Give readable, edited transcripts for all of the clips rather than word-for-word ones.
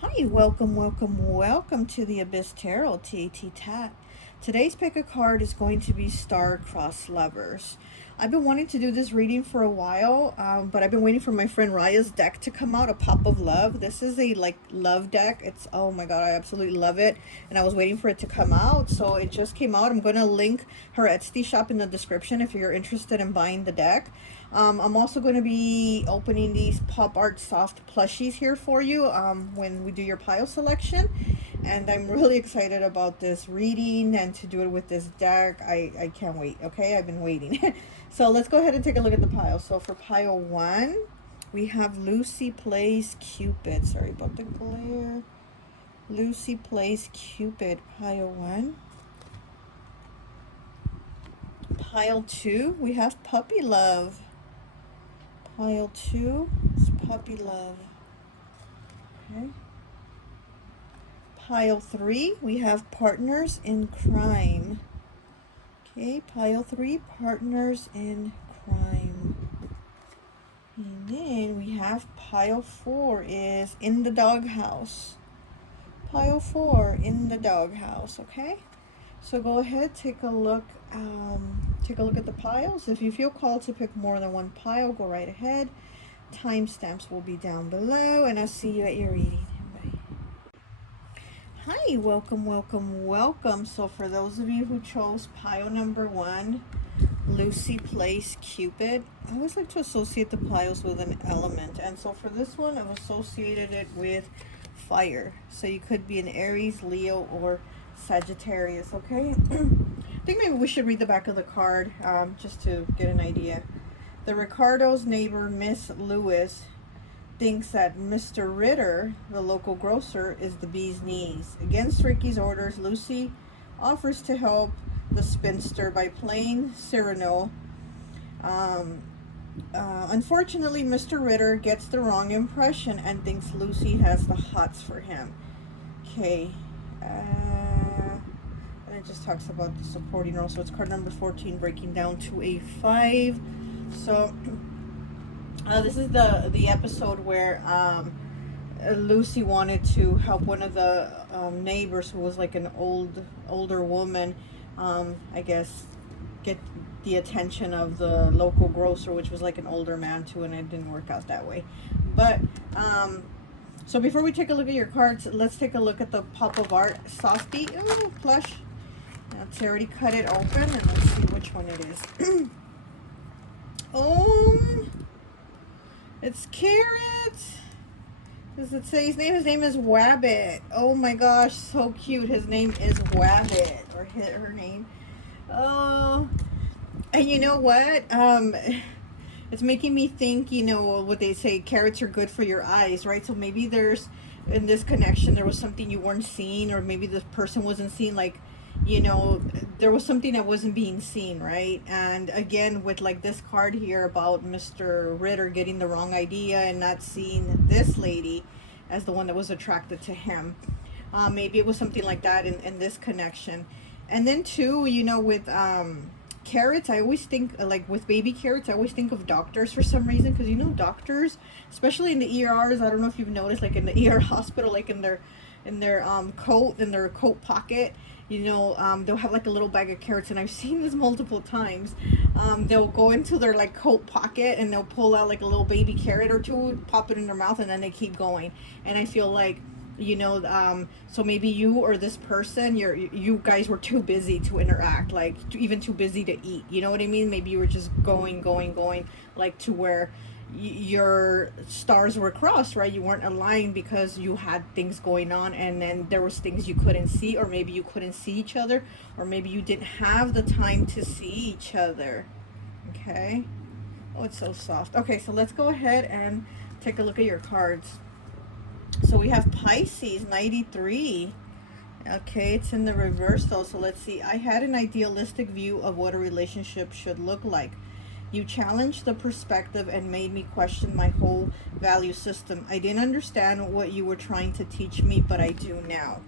Hi, welcome to the Abyss Tarot, T.A.T. Today's pick a card is going to be Star-Crossed Lovers. I've been wanting to do this reading for a while, but I've been waiting for my friend Raya's deck to come out, a Pop of Love. This is a love deck. It's, oh my god, I absolutely love it, and I was waiting for it to come out, so it just came out. I'm going to link her Etsy shop in the description if you're interested in buying the deck. I'm also going to be opening these pop art soft plushies here for you when we do your pile selection, and I'm really excited about this reading and to do it with this deck. I can't wait. Okay, I've been waiting. So let's go ahead and take a look at the pile. So for pile 1, we have Lucy Plays Cupid. Sorry about the glare. Lucy Plays Cupid, pile 1. Pile 2, we have Puppy Love. Pile 2 is Puppy Love. Okay. Pile 3, we have Partners in Crime. Okay, pile 3, Partners in Crime. And then we have pile 4 is In the Doghouse. Pile 4, In the Doghouse, okay? So go ahead, take a look at the piles. If you feel called to pick more than one pile, go right ahead. Timestamps will be down below, and I'll see you at your reading. Bye. Hi, welcome. So for those of you who chose pile number 1, Lucy Plays Cupid, I always like to associate the piles with an element, and so for this one I've associated it with fire. So you could be an Aries, Leo, or Sagittarius, okay? I think maybe we should read the back of the card just to get an idea. The Ricardo's neighbor, Miss Lewis, thinks that Mr. Ritter, the local grocer, is the bee's knees. Against Ricky's orders, Lucy offers to help the spinster by playing Cyrano. Unfortunately, Mr. Ritter gets the wrong impression and thinks Lucy has the hots for him. Okay. And it just talks about the supporting role. So it's card number 14 breaking down to a 5. So this is the episode where Lucy wanted to help one of the neighbors who was like an older woman, I guess, get the attention of the local grocer, which was like an older man too, and it didn't work out that way. But so before we take a look at your cards, let's take a look at the Pop of Art Softie. Ooh, plush. Let's already cut it open and let's see which one it is. Oh, it's Carrot. Does it say his name? His name is Wabbit. Oh my gosh, so cute. His name is Wabbit, or her name. Oh, and you know what? It's making me think, you know, what they say, carrots are good for your eyes, right? So maybe there's, in this connection, there was something you weren't seeing, or maybe this person wasn't seeing, like, you know, there was something that wasn't being seen, right? And again, with like this card here about Mr. Ritter getting the wrong idea and not seeing this lady as the one that was attracted to him. Maybe it was something like that in this connection. And then too, you know, with carrots, I always think, like with baby carrots, I always think of doctors for some reason, because you know, doctors, especially in the ERs, I don't know if you've noticed, like in the ER hospital, like in their coat pocket, you know, they'll have like a little bag of carrots, and I've seen this multiple times. They'll go into their like coat pocket and they'll pull out like a little baby carrot or two, pop it in their mouth, and then they keep going. And I feel like, you know, so maybe you or this person, you guys were too busy to interact, like even too busy to eat, you know what I mean? Maybe you were just going, like to where your stars were crossed, right? You weren't aligned because you had things going on, and then there was things you couldn't see, or maybe you couldn't see each other, or maybe you didn't have the time to see each other. Okay. Oh, it's so soft. Okay, so let's go ahead and take a look at your cards. So we have Pisces 93. Okay, it's in the reverse though, so let's see. I had an idealistic view of what a relationship should look like. You challenged the perspective and made me question my whole value system. I didn't understand what you were trying to teach me, but I do now.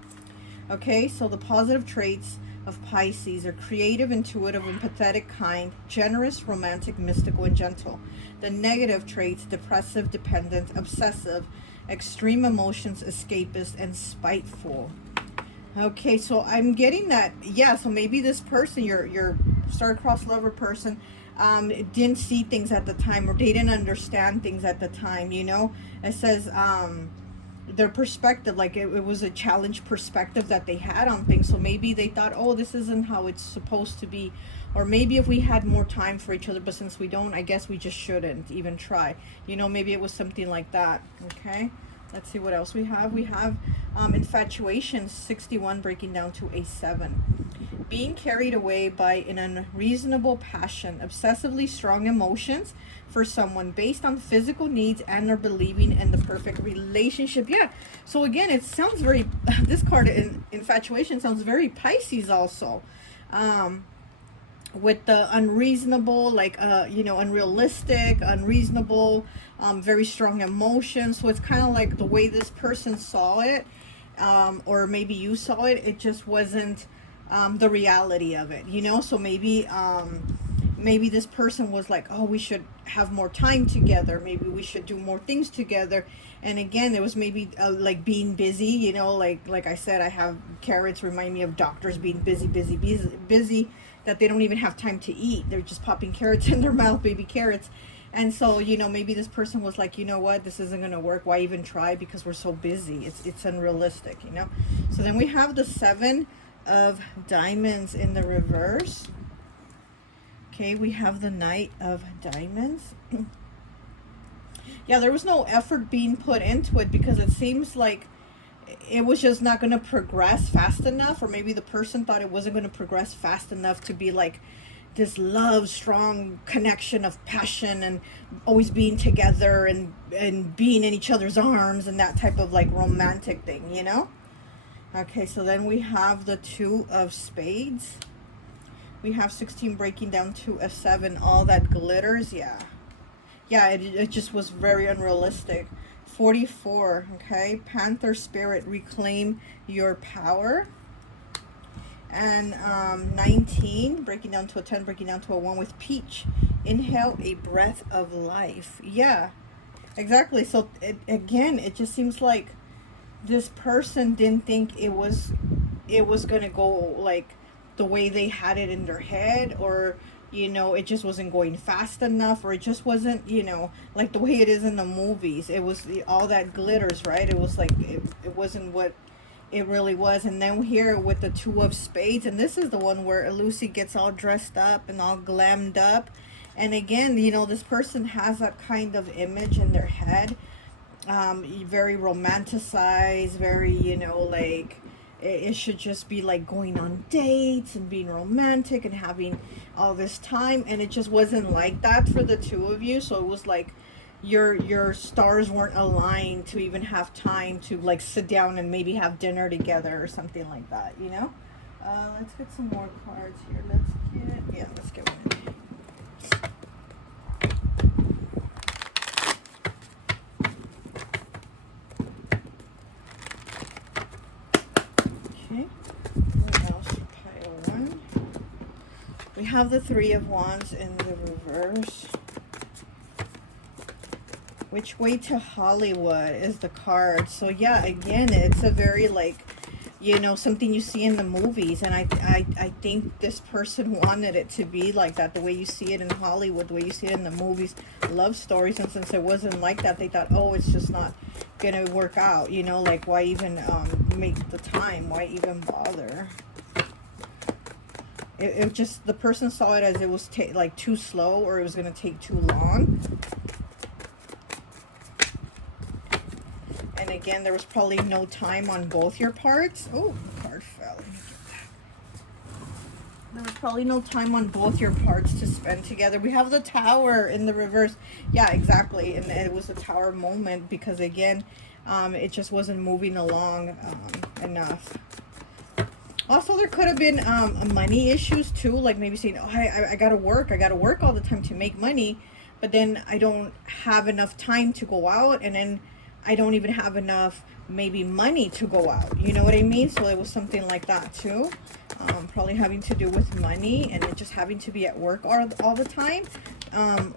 Okay, so the positive traits of Pisces are creative, intuitive, empathetic, kind, generous, romantic, mystical, and gentle. The negative traits: depressive, dependent, obsessive, extreme emotions, escapist, and spiteful. Okay, so I'm getting that, yeah, so maybe this person, your star-crossed lover person, didn't see things at the time, or they didn't understand things at the time, you know? It says, their perspective, like it was a challenge perspective that they had on things, so maybe they thought, oh, this isn't how it's supposed to be, or maybe if we had more time for each other, but since we don't, I guess we just shouldn't even try, you know? Maybe it was something like that. Okay, let's see what else we have. We have infatuation, 61, breaking down to a 7. Being carried away by an unreasonable passion, obsessively strong emotions for someone based on physical needs, and or believing in the perfect relationship. Yeah, so again, it sounds very, this card in infatuation sounds very Pisces also. With the unreasonable, like you know, unrealistic, unreasonable, very strong emotions. So it's kind of like the way this person saw it, or maybe you saw it, it just wasn't the reality of it, you know? So maybe maybe this person was like, oh, we should have more time together, maybe we should do more things together. And again, it was maybe like being busy, you know, like I said, I have carrots remind me of doctors being busy, that they don't even have time to eat. They're just popping carrots in their mouth, baby carrots. And so, you know, maybe this person was like, you know what, this isn't going to work. Why even try? Because we're so busy. It's unrealistic, you know? So then we have the 7 of diamonds in the reverse. Okay, we have the Knight of Diamonds. Yeah, there was no effort being put into it, because it seems like it was just not going to progress fast enough, or maybe the person thought it wasn't going to progress fast enough to be like this love, strong connection of passion, and always being together, and being in each other's arms, and that type of like romantic thing, you know? Okay, so then we have the 2 of Spades. We have 16 breaking down to a 7. All that glitters, yeah. Yeah, it just was very unrealistic. 44, okay? Panther spirit, reclaim your power. And 19, breaking down to a 10, breaking down to a 1 with Peach. Inhale a breath of life. Yeah, exactly. So, again, it just seems like this person didn't think it was going to go like the way they had it in their head, or you know, it just wasn't going fast enough, or it just wasn't, you know, like the way it is in the movies. It was all that glitters, right? It was like it wasn't what it really was. And then here with the 2 of Spades, and this is the one where Lucy gets all dressed up and all glammed up. And again, you know, this person has that kind of image in their head, very romanticized, very, you know, like it should just be like going on dates and being romantic and having all this time, and it just wasn't like that for the 2 of you. So it was like your stars weren't aligned to even have time to like sit down and maybe have dinner together or something like that, you know? Let's get some more cards here. Let's get one. Okay, what else? Pile 1. We have the 3 of Wands in the reverse. Which way to Hollywood is the card. So yeah, again, it's a very like, you know, something you see in the movies, and I think this person wanted it to be like that, the way you see it in Hollywood, the way you see it in the movies, love stories. And since it wasn't like that, they thought, oh, it's just not gonna work out, you know, like why even make the time, why even bother? It just, the person saw it as it was like too slow, or it was gonna take too long. And again, there was probably no time on both your parts. Oh, the card fell. There was probably no time on both your parts to spend together. We have the Tower in the reverse. Yeah, exactly. And it was a Tower moment, because again, it just wasn't moving along enough. Also, there could have been money issues too, like maybe saying, oh, I gotta work all the time to make money, but then I don't have enough time to go out, and then I don't even have enough maybe money to go out, you know what I mean? So it was something like that too. probably having to do with money and it just having to be at work all the time,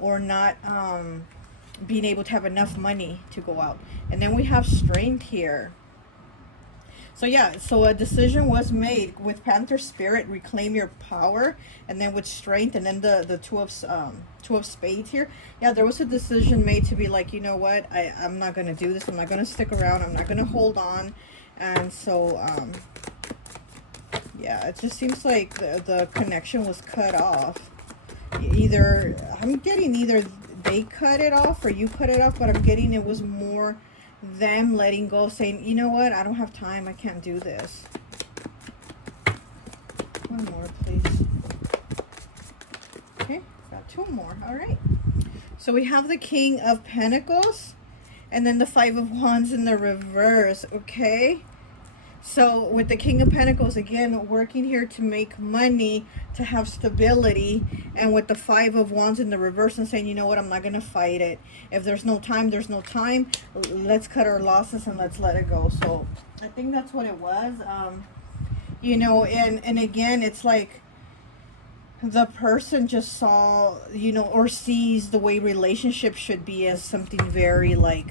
or not being able to have enough money to go out. And then we have strength here. So yeah, so a decision was made with Panther Spirit, reclaim your power, and then with strength, and then the two of spades here. Yeah, there was a decision made to be like, you know what, I'm not gonna do this. I'm not gonna stick around. I'm not gonna hold on. And so yeah, it just seems like the connection was cut off. Either I'm getting either they cut it off or you cut it off, but I'm getting it was more them letting go, saying, you know what, I don't have time, I can't do this. One more, please. Okay, got two more. All right, so we have the King of Pentacles and then the Five of Wands in the reverse. Okay, so with the King of Pentacles, again, working here to make money, to have stability, and with the Five of Wands in the reverse and saying, you know what, I'm not going to fight it. If there's no time, there's no time. Let's cut our losses and let's let it go. So I think that's what it was. You know, and again, it's like the person just saw, you know, or sees the way relationships should be as something very like,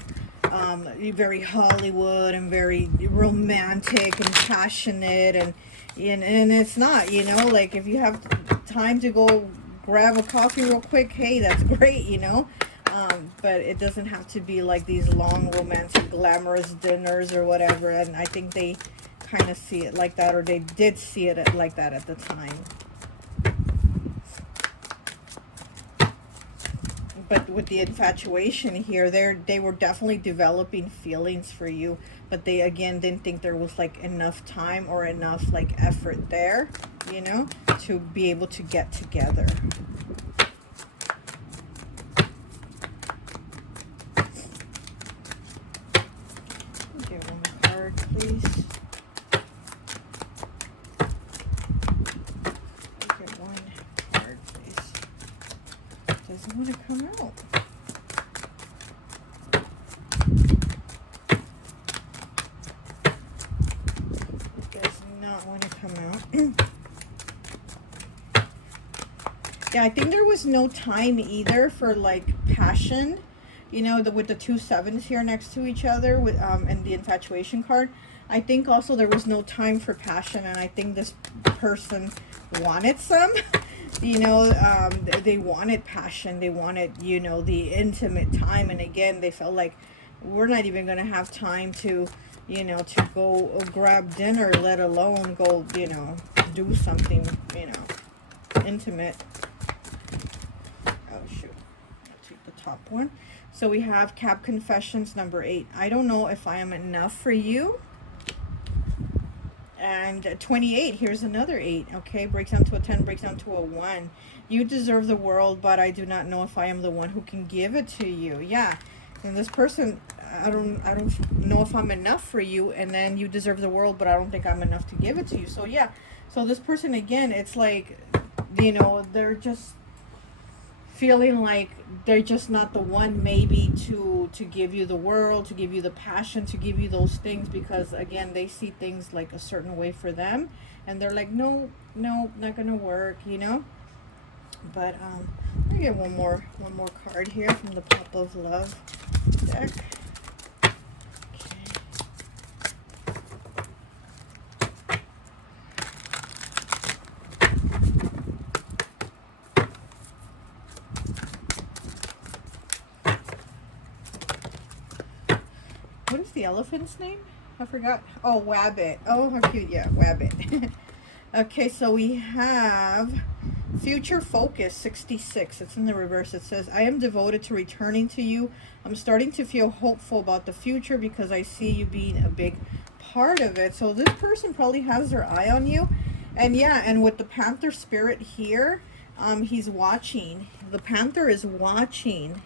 very Hollywood and very romantic and passionate, and it's not, you know, like if you have time to go grab a coffee real quick, hey, that's great, you know, but it doesn't have to be like these long romantic glamorous dinners or whatever. And I think they kind of see it like that, or they did see it like that at the time. But with the infatuation here, they were definitely developing feelings for you, but they again didn't think there was like enough time or enough like effort there, you know, to be able to get together. Get one card, please. Get one card, please. Doesn't want to come out. It does not want to come out. Yeah, I think there was no time either for like passion, you know, with the two sevens here next to each other with and the infatuation card. I think also there was no time for passion, and I think this person wanted some. You know, they wanted passion, they wanted, you know, the intimate time, and again, they felt like we're not even going to have time to, you know, to go grab dinner, let alone go, you know, do something, you know, intimate. Oh, shoot. I'll take the top one. So we have Cap Confessions number 8. I don't know if I am enough for you. And 28, here's another 8, okay? Breaks down to a 10, breaks down to a 1. You deserve the world, but I do not know if I am the one who can give it to you. Yeah, and this person, I don't know if I'm enough for you, and then you deserve the world, but I don't think I'm enough to give it to you. So yeah, so this person, again, it's like, you know, they're just feeling like they're just not the one maybe to give you the world, to give you the passion, to give you those things, because again, they see things like a certain way for them, and they're like, no, not gonna work, you know. But let me get one more card here from the Pop of Love deck. What is the elephant's name? I forgot. Oh, Wabbit. Oh, how cute. Yeah, Wabbit. Okay, so we have Future Focus 66. It's in the reverse. It says, I am devoted to returning to you. I'm starting to feel hopeful about the future because I see you being a big part of it. So this person probably has their eye on you. And yeah, and with the Panther Spirit here, he's watching. The Panther is watching.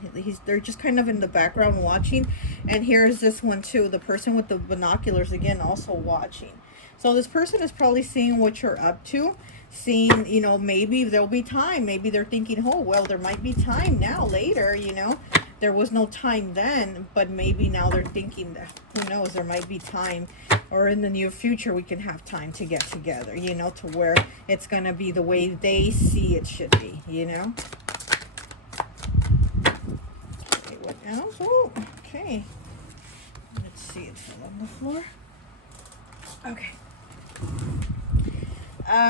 They're just kind of in the background watching. And here's this one too, the person with the binoculars, again, also watching. So this person is probably seeing what you're up to, seeing, you know, maybe there'll be time. Maybe they're thinking, oh, well, there might be time now, later, you know. there was no time then, but maybe now they're thinking that, who knows, there might be time, or in the near future we can have time to get together, you know, to where it's going to be the way they see it should be, you know. Okay, what else? Oh, okay. Let's see, it fell on the floor. Okay.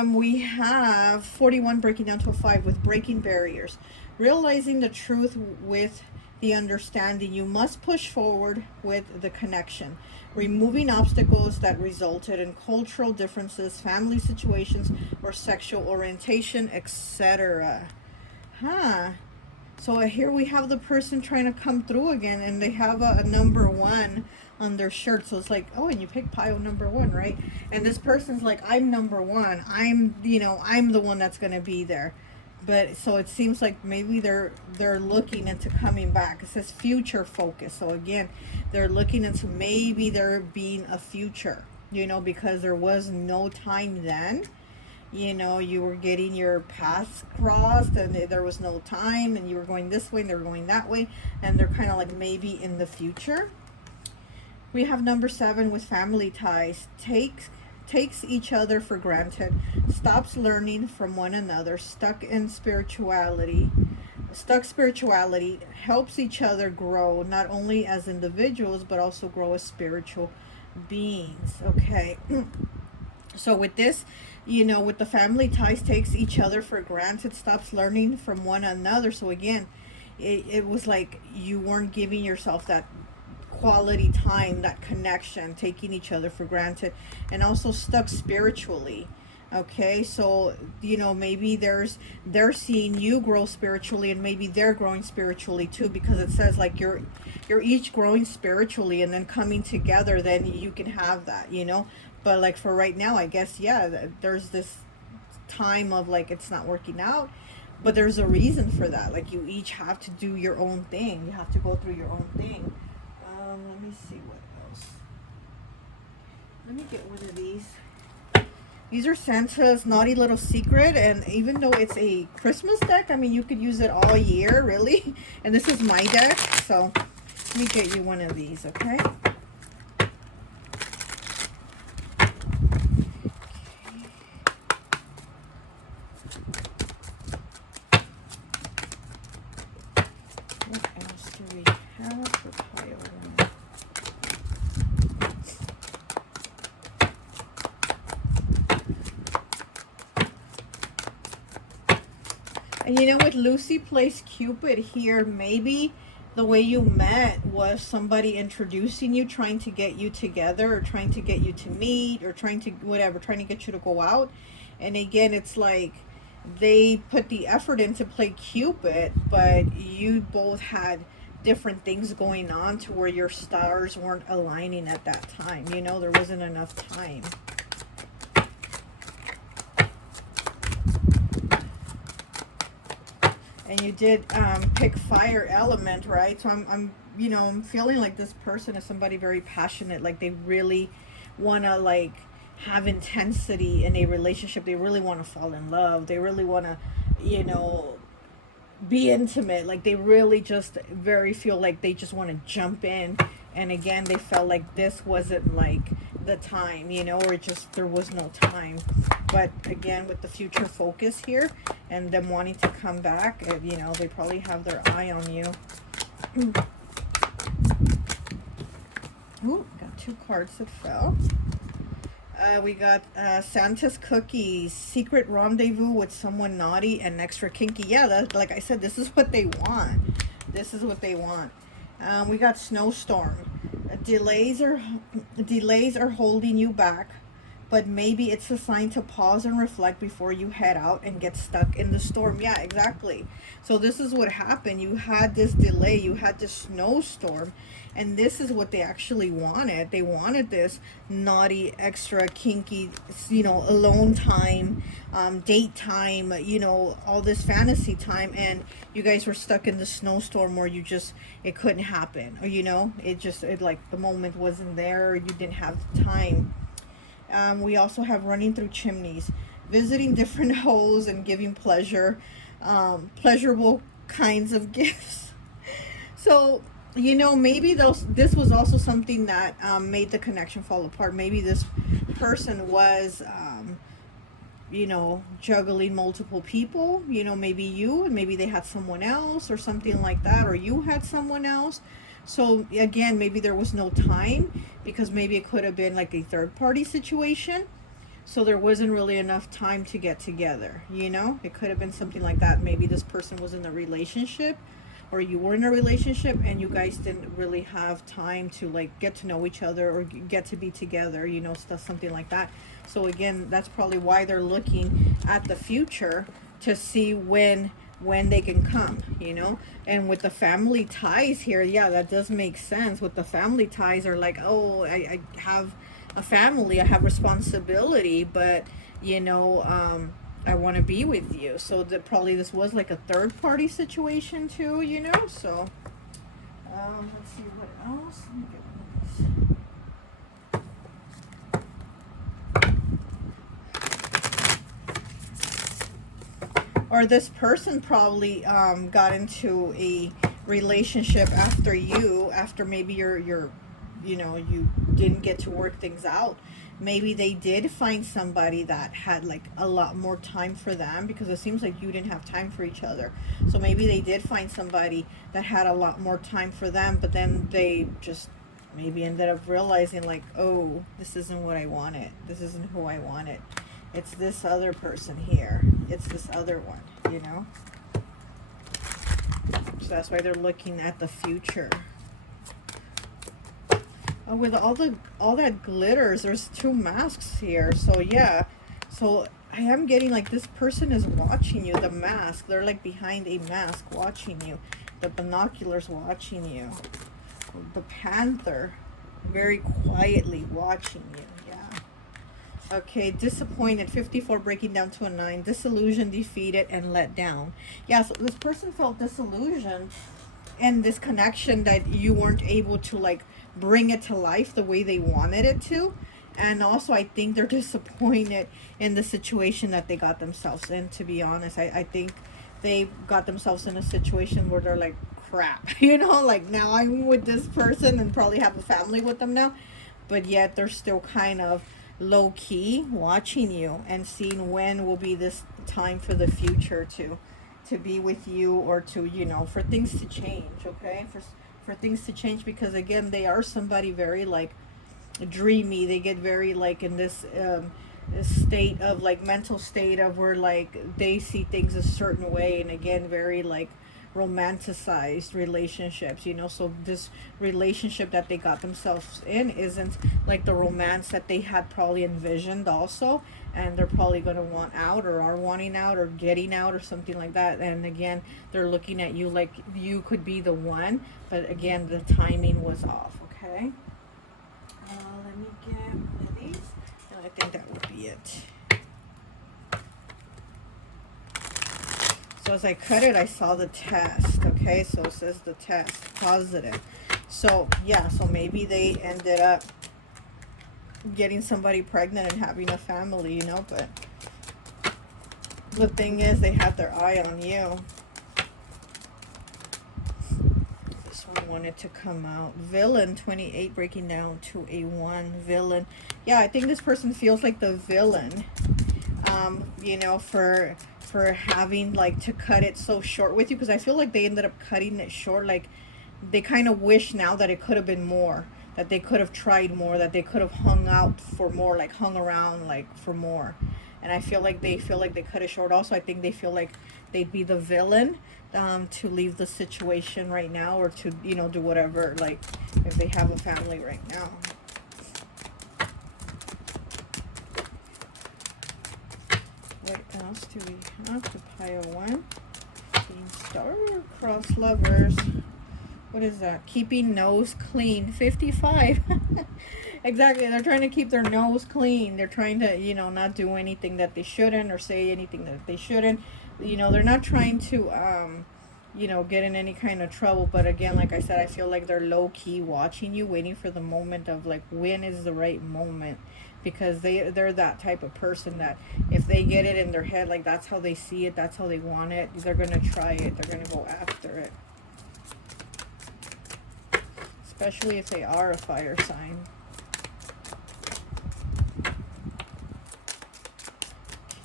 We have 41 breaking down to a 5 with breaking barriers. Realizing the truth with the understanding, you must push forward with the connection. Removing obstacles that resulted in cultural differences, family situations, or sexual orientation, etc. Huh. So here we have the person trying to come through again, and they have a number 1 on their shirt. So it's like, oh, and you pick pile number 1, right? And this person's like, I'm number 1. I'm, you know, I'm the one that's going to be there. But so it seems like maybe they're looking into coming back. It says future focus. So again, they're looking into maybe there being a future, you know, because there was no time then. You know, you were getting your paths crossed and there was no time, and you were going this way and they were going that way, and they're kind of like maybe in the future. We have number 7 with family ties. Takes each other for granted, stops learning from one another, stuck spirituality, helps each other grow, not only as individuals, but also grow as spiritual beings. Okay. So with this, you know, with the family ties, takes each other for granted, stops learning from one another. So again, it was like you weren't giving yourself that quality time, that connection, taking each other for granted, and also stuck spiritually. Okay, so you know, maybe they're seeing you grow spiritually, and maybe they're growing spiritually too, because it says like you're each growing spiritually and then coming together, then you can have that, you know. But like for right now, I guess, yeah, there's this time of like it's not working out, but there's a reason for that. Like you each have to do your own thing, you have to go through your own thing. Let me see what else. Let me get one of these. These are Santa's Naughty Little Secret, and even though it's a Christmas deck, I mean, you could use it all year, really. And this is my deck, so let me get you one of these, okay? What else do we have for pile 1? And you know, with Lucy plays Cupid here, maybe the way you met was somebody introducing you, trying to get you together, or trying to get you to meet, or trying to whatever, trying to get you to go out. And again, it's like they put the effort in to play Cupid, but you both had different things going on to where your stars weren't aligning at that time. You know, there wasn't enough time. And you did pick fire element, right? So I'm you know, I'm feeling like this person is somebody very passionate. Like they really want to like have intensity in a relationship. They really want to fall in love. They really want to, you know, be intimate. Like they really just very feel like they just want to jump in. And again, they felt like this wasn't like the time, you know, or just there was no time. But again, with the future focus here and them wanting to come back, you know, they probably have their eye on you. Ooh, got 2 cards that fell. We got Santa's Cookies, secret rendezvous with someone naughty and extra kinky. Yeah, that, like I said, this is what they want. This is what they want. We got Snowstorm. Delays are holding you back, but maybe it's a sign to pause and reflect before you head out and get stuck in the storm. Yeah, exactly. So this is what happened. You had this delay, you had this snowstorm, and this is what they actually wanted. They wanted this naughty, extra kinky, you know, alone time, date time, you know, all this fantasy time, and you guys were stuck in the snowstorm where you just, it couldn't happen, or, you know, it like the moment wasn't there, you didn't have time. We also have running through chimneys, visiting different holes and giving pleasurable kinds of gifts. So, you know, maybe this was also something that made the connection fall apart. Maybe this person was, you know, juggling multiple people. You know, maybe you, and maybe they had someone else or something like that, or you had someone else. So, again, maybe there was no time because maybe it could have been like a third party situation. So there wasn't really enough time to get together, you know? It could have been something like that. Maybe this person was in a relationship or you were in a relationship and you guys didn't really have time to like get to know each other or get to be together, you know, stuff, something like that. So again, that's probably why they're looking at the future to see when they can come, you know. And with the family ties here, yeah, that does make sense. With the family ties are like, oh, I have a family, I have responsibility, but you know, I want to be with you. So that probably this was like a third party situation too, you know. So let's see what else. Let me get one of these. Or this person probably got into a relationship after you, after maybe you're you know, you didn't get to work things out. Maybe they did find somebody that had like a lot more time for them, because it seems like you didn't have time for each other. So maybe they did find somebody that had a lot more time for them, but then they just maybe ended up realizing like, oh, this isn't what I wanted, this isn't who I wanted, it's this other person here, it's this other one, you know. So that's why they're looking at the future. Oh, with all that glitters, there's two masks here. So yeah, so I am getting like this person is watching you. The mask, they're like behind a mask watching you. The binoculars watching you. The panther, very quietly watching you. Yeah. Okay, disappointed, 54, breaking down to a 9. Disillusioned, defeated, and let down. Yeah, so this person felt disillusioned and this connection that you weren't able to like bring it to life the way they wanted it to. And also I think they're disappointed in the situation that they got themselves in, to be honest. I think they got themselves in a situation where they're like, crap, you know, like now I'm with this person and probably have a family with them now, but yet they're still kind of low key watching you and seeing when will be this time for the future to be with you, or to, you know, for things to change. Okay, for things to change, because again, they are somebody very like dreamy. They get very like in this state of like mental state of where like they see things a certain way, and again, very like romanticized relationships, you know. So this relationship that they got themselves in isn't like the romance that they had probably envisioned also, and they're probably going to want out, or are wanting out, or getting out, or something like that. And again, they're looking at you like you could be the one, but again, the timing was off. Okay, let me get one of these, and I think that would be it. So as I cut it, I saw the test. Okay, so it says the test, positive. So yeah, so maybe they ended up getting somebody pregnant and having a family, you know, but the thing is, they had their eye on you. This one wanted to come out. Villain, 28, breaking down to a 1. Villain. Yeah, I think this person feels like the villain, you know, for having like to cut it so short with you, because I feel like they ended up cutting it short. Like they kind of wish now that it could have been more, that they could have tried more, that they could have hung out for more, like hung around like for more. And I feel like they cut it short. Also, I think they feel like they'd be the villain, to leave the situation right now, or to, you know, do whatever, like if they have a family right now. What else do we have? To pile 1. Being star, cross lovers. What is that? Keeping nose clean, 55. Exactly, they're trying to keep their nose clean. They're trying to, you know, not do anything that they shouldn't, or say anything that they shouldn't. You know, they're not trying to, you know, get in any kind of trouble. But again, like I said, I feel like they're low-key watching you, waiting for the moment of like, when is the right moment? Because they're that type of person that if they get it in their head, like that's how they see it, that's how they want it, they're going to try it, they're going to go after it. especially if they are a fire sign.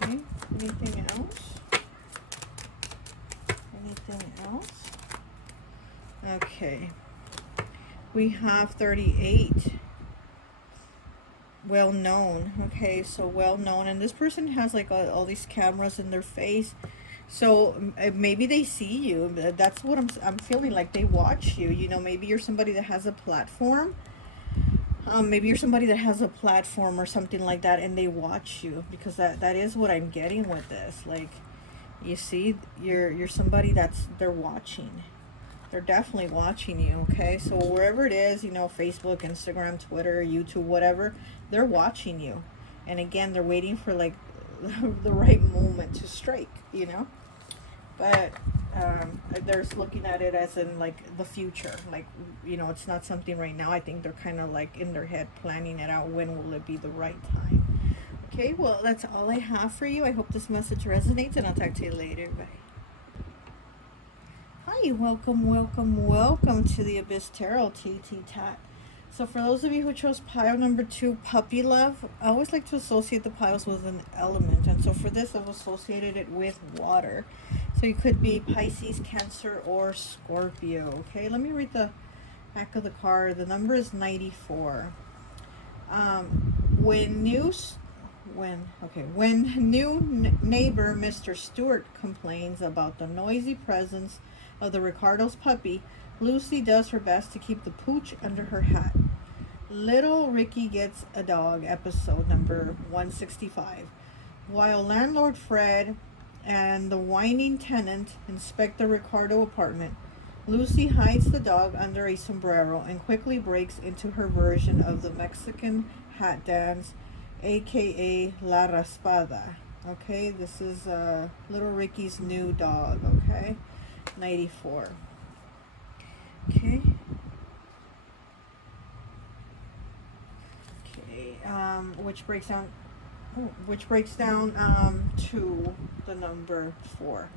Okay, anything else? Anything else? Okay. We have 38. Well known. Okay, so well known. And this person has like all these cameras in their face. So maybe they see you. That's what I'm feeling, like they watch you. You know, maybe you're somebody that has a platform. Maybe you're somebody that has a platform or something like that, and they watch you, because that is what I'm getting with this. Like, you see, you're somebody they're watching. They're definitely watching you, okay? So wherever it is, you know, Facebook, Instagram, Twitter, YouTube, whatever, they're watching you. And again, they're waiting for like the right moment to strike, you know? But they're looking at it as in like the future. Like, you know, it's not something right now. I think they're kind of like in their head planning it out. When will it be the right time? Okay, well, that's all I have for you. I hope this message resonates, and I'll talk to you later. Bye. Hi, welcome, welcome, welcome to the Abyss Tarot, T.A.T. So for those of you who chose pile number 2, puppy love, I always like to associate the piles with an element. And so for this, I've associated it with water. So you could be Pisces, Cancer, or Scorpio. Okay, let me read the back of the card. The number is 94. When new neighbor Mr. Stewart complains about the noisy presence of the Ricardo's puppy, Lucy does her best to keep the pooch under her hat. Little Ricky Gets a Dog, episode number 165. While landlord Fred and the whining tenant inspect the Ricardo apartment, Lucy hides the dog under a sombrero and quickly breaks into her version of the Mexican hat dance, aka La Raspada. Okay, this is Little Ricky's new dog. Okay, 94. Okay. Okay. Which breaks down to the number 4.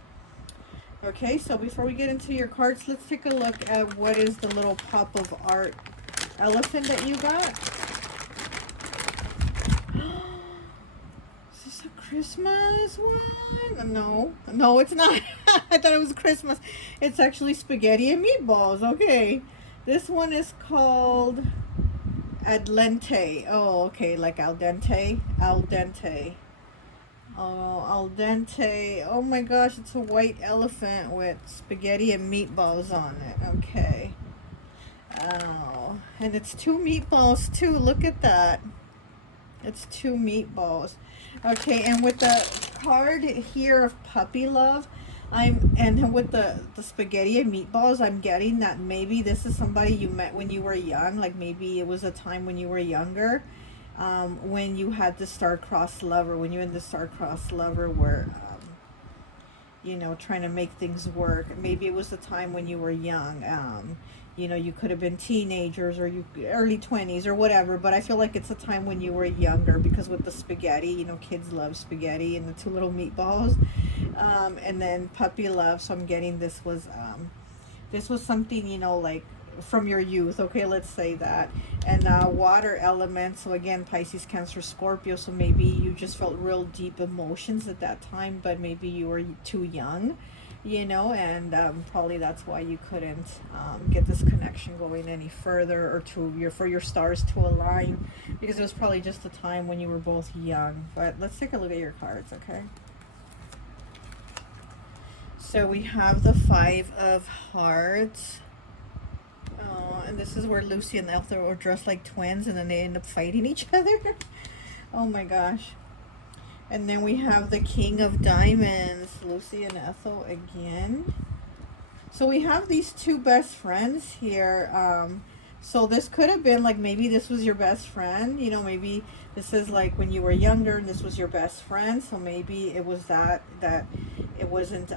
Okay, so before we get into your cards, let's take a look at what is the little pop of art elephant that you got. Is this a Christmas one? No, it's not. I thought it was Christmas. It's actually spaghetti and meatballs. Okay, this one is called Ad Lente. Oh, okay, like al dente. Al dente. Oh, al dente. Oh my gosh, it's a white elephant with spaghetti and meatballs on it. Okay. Oh, and it's 2 meatballs too. Look at that. It's 2 meatballs. Okay, and with the card here of puppy love, and with the spaghetti and meatballs, I'm getting that maybe this is somebody you met when you were young. Like maybe it was a time when you were younger, when you had the star-crossed lover, when you're in the star-crossed lover where, you know, trying to make things work. Maybe it was the time when you were young. You know, you could have been teenagers or early 20s or whatever, but I feel like it's a time when you were younger, because with the spaghetti, you know, kids love spaghetti, and the 2 little meatballs, and then puppy love. So I'm getting this was something, you know, like from your youth. Okay, let's say that. And water element, so again, Pisces, Cancer, Scorpio. So maybe you just felt real deep emotions at that time, but maybe you were too young, you know, and probably that's why you couldn't get this connection going any further, or for your stars to align, because it was probably just a time when you were both young. But let's take a look at your cards. Okay, so we have the 5 of Hearts. Oh, and this is where Lucy and Ethel are dressed like twins, and then they end up fighting each other. Oh my gosh. And then we have the King of Diamonds, Lucy and Ethel again. So we have these 2 best friends here. So this could have been like, maybe this was your best friend. You know, maybe this is like when you were younger and this was your best friend. So maybe it was that it wasn't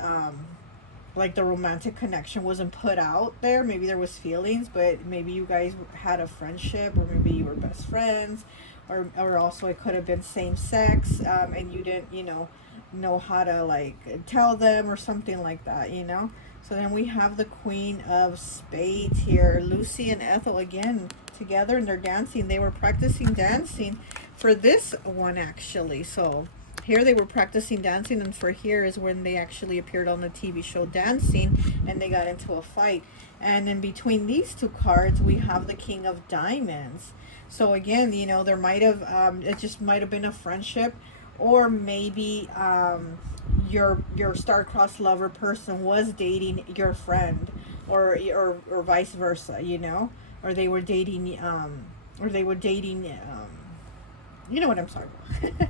like the romantic connection wasn't put out there. Maybe there was feelings, but maybe you guys had a friendship, or maybe you were best friends. Or also it could have been same sex, and you didn't, you know how to like tell them or something like that, you know. So then we have the Queen of Spades here. Lucy and Ethel again together, and they're dancing. They were practicing dancing for this one, actually. So here they were practicing dancing, and for here is when they actually appeared on the TV show Dancing, and they got into a fight. And in between these two cards, we have the King of Diamonds. So again, you know, there might have, it just might have been a friendship, or maybe your star-crossed lover person was dating your friend, or vice versa, you know, or they were dating, you know what I'm talking about.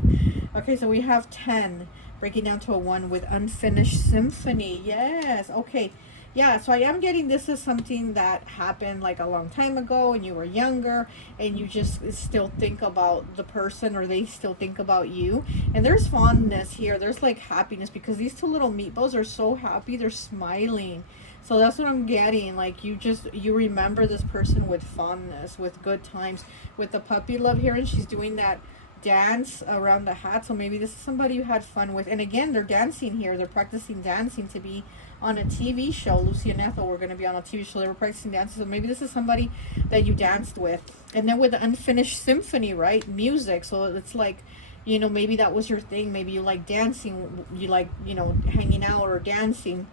Okay, so we have 10 breaking down to a 1 with Unfinished Symphony. Yes, okay. Yeah, so I am getting this is something that happened like a long time ago and you were younger, and you just still think about the person, or they still think about you. And there's fondness here. There's like happiness, because these two little meatballs are so happy. They're smiling. So that's what I'm getting. Like you remember this person with fondness, with good times, with the puppy love here, and she's doing that dance around the hat. So maybe this is somebody you had fun with. And again, they're dancing here. They're practicing dancing to be on a TV show. Lucy and Ethel were going to be on a TV show. They were practicing dancing. So maybe this is somebody that you danced with. And then with the Unfinished Symphony, right? Music. So it's like, you know, maybe that was your thing. Maybe you like dancing. You like, you know, hanging out or dancing.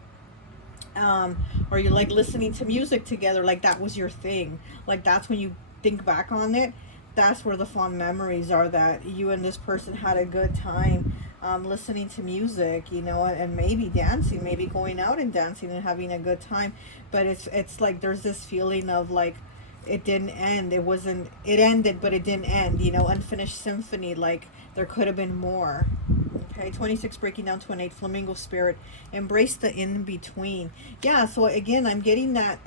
Or you like listening to music together. Like that was your thing. Like that's when you think back on it. That's where the fond memories are, that you and this person had a good time listening to music, you know, and maybe dancing, maybe going out and dancing and having a good time. But it's like there's this feeling of like it didn't end. It ended, but it didn't end, you know, Unfinished Symphony, like there could have been more. Okay, 26 breaking down to an 8, Flamingo Spirit. Embrace the in-between. Yeah, so again, I'm getting that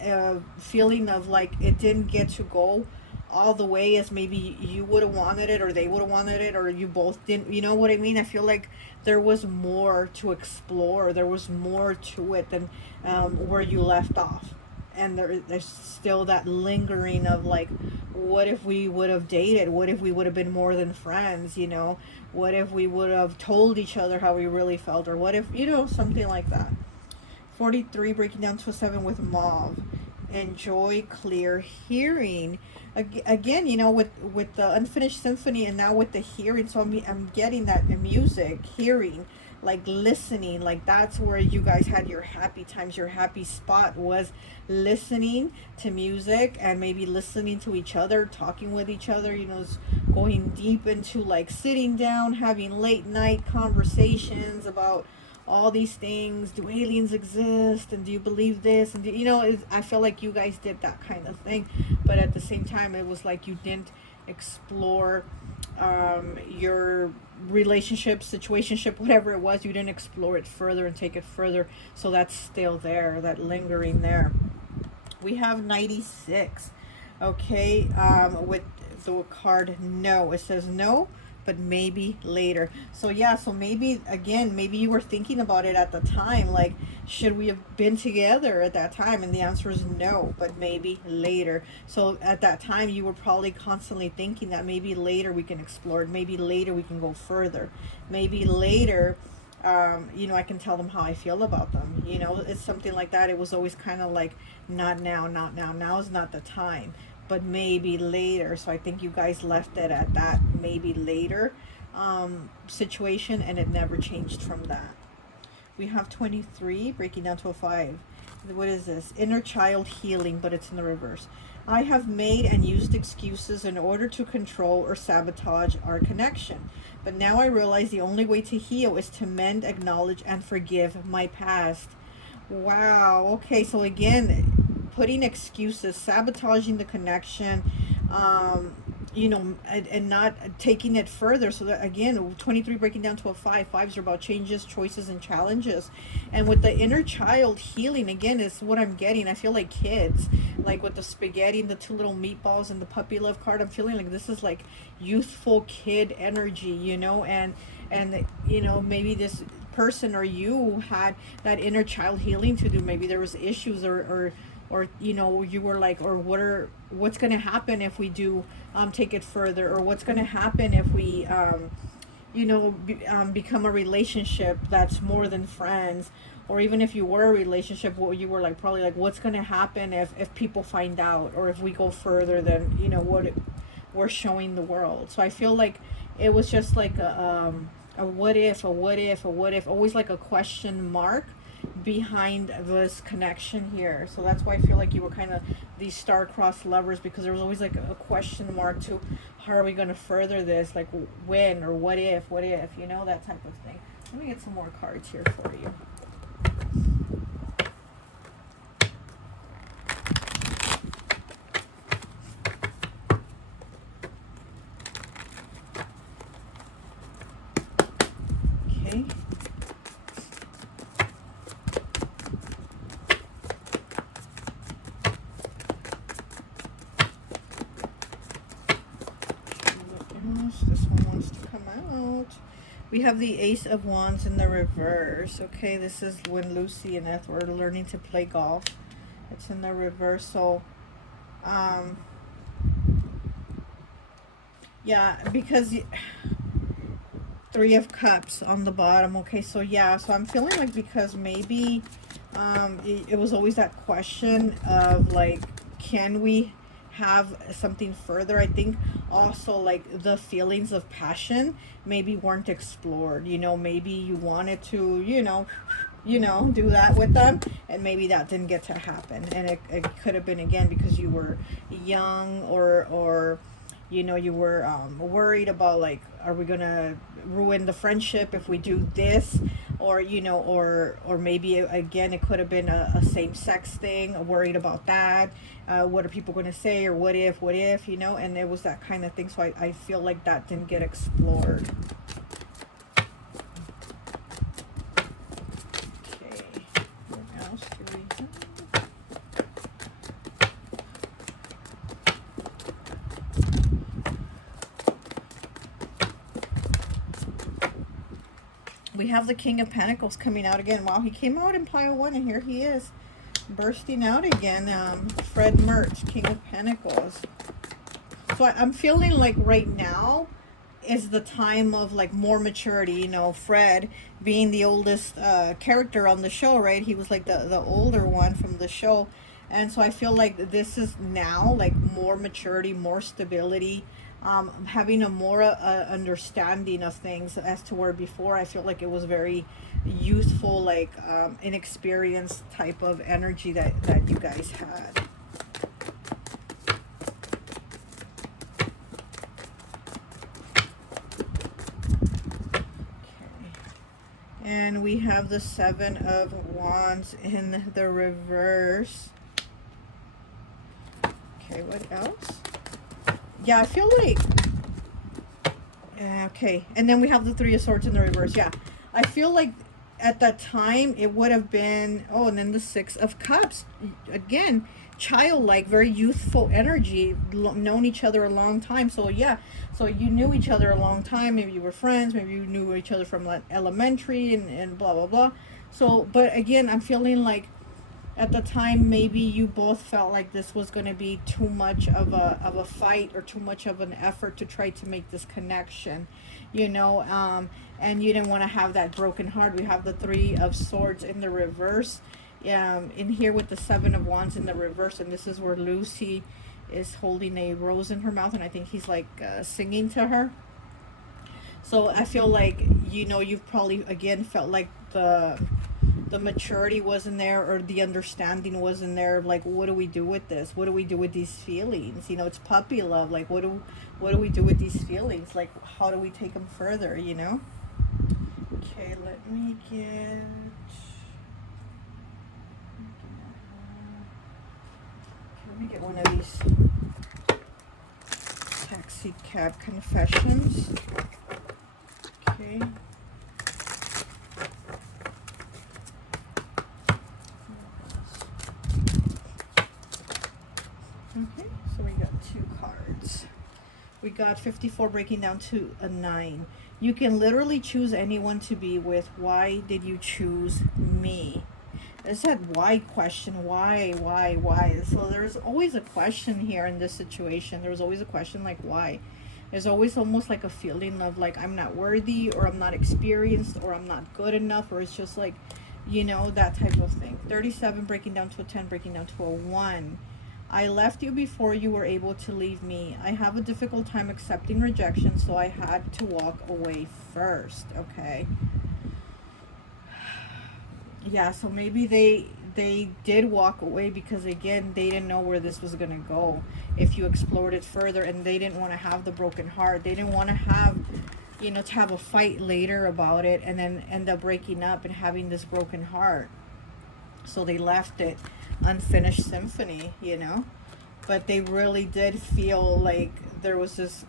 feeling of like it didn't get to go all the way as maybe you would have wanted it, or they would have wanted it, or you both didn't, you know what I mean? I feel like there was more to explore. There was more to it than where you left off. And there's still that lingering of like, what if we would have dated? What if we would have been more than friends, you know? What if we would have told each other how we really felt? Or what if, you know, something like that. 43 breaking down to a 7 with Mauve. Enjoy clear hearing. Again, you know, with the Unfinished Symphony, and now with the hearing. So I'm getting that music, hearing, like listening. Like that's where you guys had your happy times. Your happy spot was listening to music, and maybe listening to each other, talking with each other, you know, going deep into like sitting down, having late night conversations about all these things. Do aliens exist? And do you believe this? And you know, I feel like you guys did that kind of thing, but at the same time, it was like you didn't explore your relationship, situationship, whatever it was. You didn't explore it further and take it further. So that's still there, that lingering there. We have 96. Okay, with the card No. It says no, but maybe later. So yeah, so maybe again, maybe you were thinking about it at the time, like should we have been together at that time? And the answer is no, but maybe later. So at that time you were probably constantly thinking that maybe later we can explore it, maybe later we can go further, maybe later you know, I can tell them how I feel about them, you know. It's something like that. It was always kind of like not now, not now, now is not the time, but maybe later. So I think you guys left it at that maybe later situation, and it never changed from that. We have 23 breaking down to a 5. What is this? Inner child healing, but it's in the reverse. I have made and used excuses in order to control or sabotage our connection. But now I realize the only way to heal is to mend, acknowledge, and forgive my past. Wow. Okay, so again, putting excuses, sabotaging the connection, you know, and not taking it further. So that again, 23 breaking down to a 5. Fives are about changes, choices, and challenges. And with the inner child healing, again, is what I'm getting. I feel like kids, like with the spaghetti and the 2 little meatballs and the puppy love card. I'm feeling like this is like youthful kid energy, you know, and you know, maybe this person or you had that inner child healing to do. Maybe there was issues, or you know, you were like, or what's going to happen if we do take it further, or what's going to happen if we you know, become a relationship that's more than friends, or even if you were a relationship, what you were like, probably like, what's going to happen if people find out, or if we go further than, you know, we're showing the world. So I feel like it was just like a what if, a what if, a what if, always like a question mark behind this connection here. So that's why I feel like you were kind of these star-crossed lovers, because there was always like a question mark to how are we going to further this, like when, or what if, you know, that type of thing. Let me get some more cards here for you. Okay. This one wants to come out. We have the Ace of Wands in the reverse. Okay, this is when Lucy and Eth were learning to play golf. It's in the reverse. So, yeah, because Three of Cups on the bottom. Okay, so yeah, so I'm feeling like because maybe it was always that question of like, can we have something further? I think also like the feelings of passion maybe weren't explored. You know, maybe you wanted to, you know, do that with them, and maybe that didn't get to happen. And it could have been, again, because you were young, or you know, you were worried about like, are we gonna ruin the friendship if we do this, or you know, or maybe again it could have been a same-sex thing, worried about that. What are people gonna say, or what if, you know? And it was that kind of thing. So I feel like that didn't get explored. Okay, what else do we have? We have the King of Pentacles coming out again. Wow, he came out in pile 1, and here he is bursting out again. Fred Mertz, King of Pentacles. So I'm feeling like right now is the time of like more maturity. You know, Fred being the oldest character on the show, right? He was like the older one from the show. And so I feel like this is now like more maturity, more stability, having a more understanding of things, as to where before I feel like it was very youthful, like inexperienced type of energy that you guys had. And we have the Seven of Wands in the reverse. Okay, what else? Yeah, I feel like... okay, and then we have the Three of Swords in the reverse. Yeah, I feel like at that time it would have been... oh, and then the Six of Cups. Again, childlike, very youthful energy, known each other a long time. So yeah, so you knew each other a long time. Maybe you were friends, maybe you knew each other from like elementary and blah blah blah. So, but again, I'm feeling like at the time maybe you both felt like this was going to be too much of a fight, or too much of an effort to try to make this connection, you know, and you didn't want to have that broken heart. We have the Three of Swords in the reverse, in here with the Seven of Wands in the reverse, and this is where Lucy is holding a rose in her mouth, and I think he's like singing to her. So I feel like, you know, you've probably again felt like the maturity wasn't there, or the understanding wasn't there. Like, what do we do with this? What do we do with these feelings? You know, it's puppy love. Like, what do we do with these feelings? Like, how do we take them further, you know? Okay, let me get one of these taxi cab confessions. Okay. Okay, so we got 2 cards. We got 54 breaking down to a 9. You can literally choose anyone to be with. Why did you choose me? It's that why question. Why? So there's always a question here in this situation. There's always a question like why. There's always almost like a feeling of like I'm not worthy, or I'm not experienced, or I'm not good enough, or it's just like, you know, that type of thing. 37 breaking down to a 10, breaking down to a 1. I left you before you were able to leave me. I have a difficult time accepting rejection, so I had to walk away first. Okay. Yeah, so maybe they did walk away because, again, they didn't know where this was going to go if you explored it further, and they didn't want to have the broken heart. They didn't want to have, you know, to have a fight later about it and then end up breaking up and having this broken heart. So they left it unfinished symphony, you know. But they really did feel like there was this